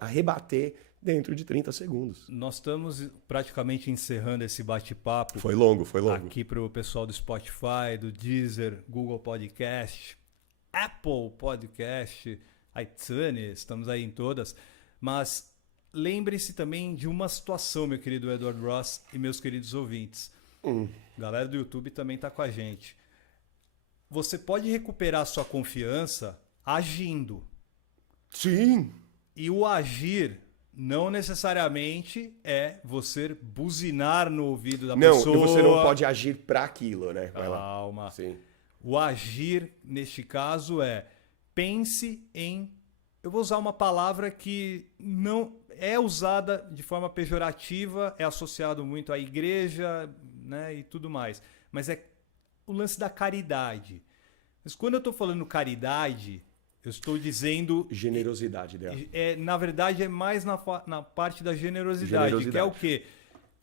rebater dentro de 30 segundos. Nós estamos praticamente encerrando esse bate-papo. Foi longo. Aqui para o pessoal do Spotify, do Deezer, Google Podcast, Apple Podcast, iTunes, estamos aí em todas. Mas lembre-se também de uma situação, meu querido Edward Ross e meus queridos ouvintes. Galera do YouTube também está com a gente. Você pode recuperar sua confiança agindo. Sim. E o agir não necessariamente é você buzinar no ouvido da pessoa. Não, você não pode agir para aquilo, né? Calma. Sim. O agir, neste caso, pense em... Eu vou usar uma palavra que não é usada de forma pejorativa, é associado muito à igreja, né, e tudo mais. Mas é o lance da caridade. Mas quando eu estou falando caridade... Eu estou dizendo... Generosidade dela. Na verdade, é mais na parte da generosidade, que é o quê?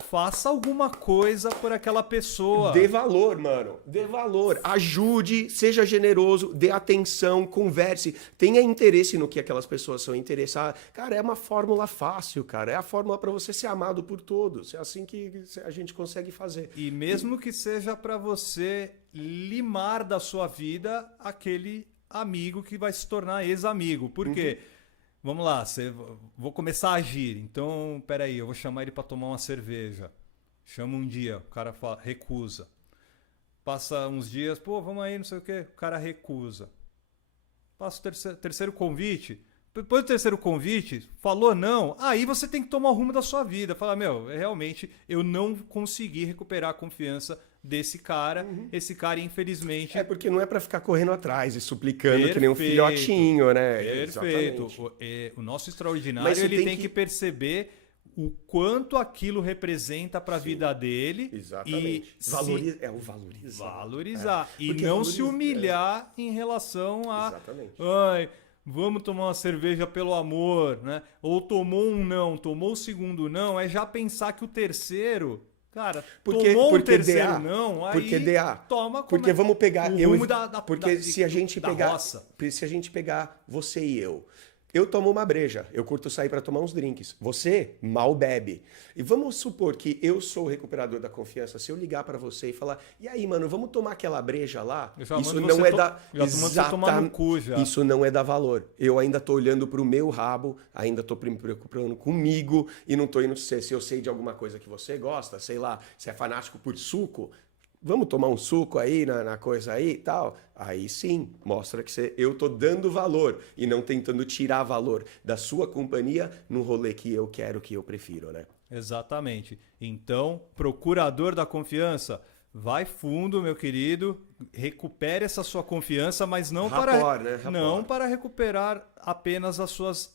Faça alguma coisa por aquela pessoa. Dê valor, mano. Dê valor. Ajude, seja generoso, dê atenção, converse. Tenha interesse no que aquelas pessoas são interessadas. Cara, é uma fórmula fácil, cara. É a fórmula para você ser amado por todos. É assim que a gente consegue fazer. E mesmo que seja para você limar da sua vida aquele amigo que vai se tornar ex-amigo. Por quê? Vamos lá, vou começar a agir. Então, peraí, eu vou chamar ele para tomar uma cerveja. Chama um dia, o cara fala, recusa. Passa uns dias, pô, vamos aí, não sei o quê. O cara recusa. Passa o terceiro convite. Depois do terceiro convite, falou não, aí você tem que tomar o rumo da sua vida. Falar, realmente, eu não consegui recuperar a confiança desse cara. Esse cara, infelizmente... É porque não é para ficar correndo atrás e suplicando que nem um filhotinho, né? Perfeito. O nosso extraordinário, ele tem que perceber o quanto aquilo representa para a vida dele. Exatamente. E valorizar. Valorizar. E não se humilhar em relação a... Exatamente. Ai, vamos tomar uma cerveja pelo amor, né? Ou tomou um não, tomou o segundo não, é já pensar que o terceiro... Cara, tomou um terceiro não, aí toma... Porque vamos pegar... se a gente pegar você e eu, Eu tomo uma breja, eu curto sair para tomar uns drinks. Você mal bebe. E vamos supor que eu sou o recuperador da confiança. Se eu ligar para você e falar, e aí, mano, vamos tomar aquela breja lá? Eu já Isso mando não você é da. já tô mandando você tomar no cu já. Isso não é dar valor. Eu ainda tô olhando pro meu rabo, ainda tô me preocupando comigo e não tô indo ser. Se eu sei de alguma coisa que você gosta, sei lá, se é fanático por suco. Vamos tomar um suco aí na coisa aí e tal? Aí sim, mostra que eu tô dando valor e não tentando tirar valor da sua companhia no rolê que eu quero, que eu prefiro, né? Exatamente. Então, procurador da confiança, vai fundo, meu querido, recupere essa sua confiança, mas não Rapport, né? não Rapport. para recuperar apenas as suas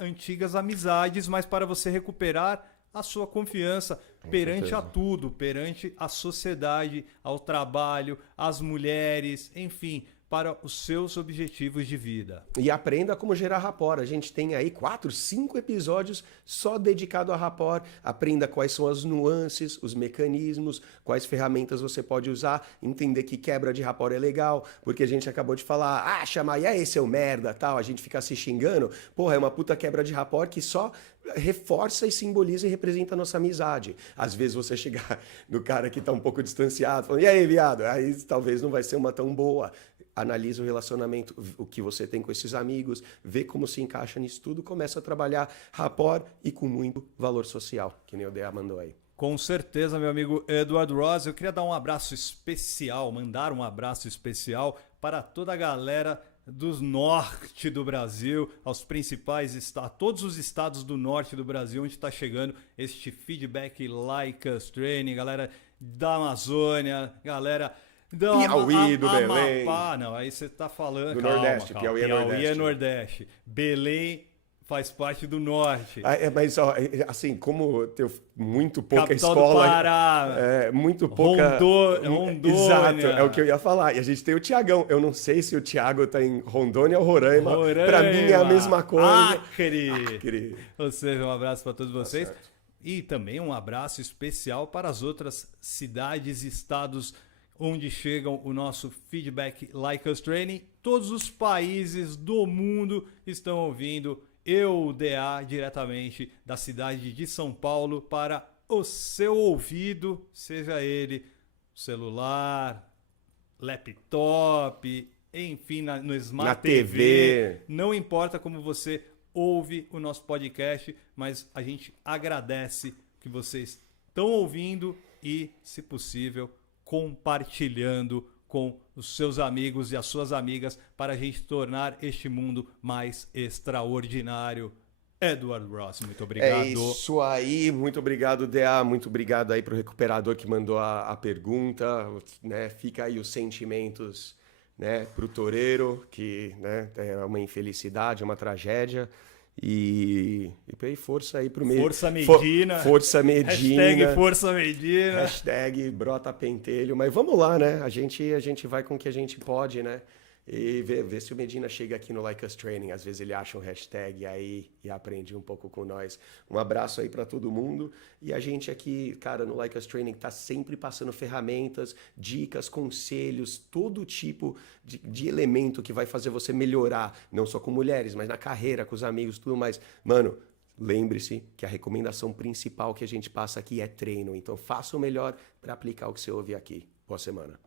antigas amizades, mas para você recuperar a sua confiança perante certeza. a tudo, perante a sociedade, ao trabalho, às mulheres, enfim, para os seus objetivos de vida. E aprenda como gerar rapport. A gente tem aí 4, 5 episódios só dedicado a rapport. Aprenda quais são as nuances, os mecanismos, quais ferramentas você pode usar, entender que quebra de rapport é legal, porque a gente acabou de falar, chama, e aí, seu merda, tal, a gente fica se xingando. Porra, é uma puta quebra de rapport que só reforça e simboliza e representa a nossa amizade. Às vezes você chegar no cara que tá um pouco distanciado, falando, e aí, viado? Aí talvez não vai ser uma tão boa. Analisa o relacionamento, o que você tem com esses amigos, vê como se encaixa nisso tudo, começa a trabalhar rapport e com muito valor social, que nem o DA mandou aí. Com certeza, meu amigo Edward Ross, eu queria dar um abraço especial, mandar um abraço especial para toda a galera do norte do Brasil, aos principais estados, todos os estados do norte do Brasil, onde está chegando este feedback Like Us Training, galera da Amazônia, galera Piauí, do Belém. Amapá, não, aí você tá falando. Do calma, Nordeste, calma. Piauí é Nordeste. é Nordeste. Belém faz parte do Norte. Mas, ó, assim, como tem muito pouca Capital escola. do Pará. Muito pouca. Rondônia. Exato, é o que eu ia falar. E a gente tem o Tiagão. Eu não sei se o Tiago tá em Rondônia ou Roraima. Pra mim é a mesma coisa. Acre. Ou seja, um abraço para todos vocês. certo. E também um abraço especial para as outras cidades e estados onde chegam o nosso feedback Like Us Training. Todos os países do mundo estão ouvindo eu, DA, diretamente da cidade de São Paulo para o seu ouvido, seja ele celular, laptop, enfim, no Smart Na TV. TV. Não importa como você ouve o nosso podcast, mas a gente agradece que vocês estão ouvindo e, se possível, compartilhando com os seus amigos e as suas amigas para a gente tornar este mundo mais extraordinário. Edward Ross, muito obrigado. É isso aí, muito obrigado, DA, muito obrigado aí pro recuperador que mandou a pergunta, né? Fica aí os sentimentos, né, pro toureiro, que, né, é uma infelicidade, uma tragédia. E aí, força aí pro meio. Força Medina. Força Medina. Hashtag Força Medina. Hashtag brota pentelho. Mas vamos lá, né? A gente vai com o que a gente pode, né? E ver se o Medina chega aqui no Like Us Training. Às vezes ele acha um hashtag aí e aprende um pouco com nós. Um abraço aí para todo mundo. E a gente aqui, cara, no Like Us Training tá sempre passando ferramentas, dicas, conselhos, todo tipo de elemento que vai fazer você melhorar, não só com mulheres, mas na carreira, com os amigos, tudo mais. Mano, lembre-se que a recomendação principal que a gente passa aqui é treino. Então faça o melhor para aplicar o que você ouve aqui. Boa semana.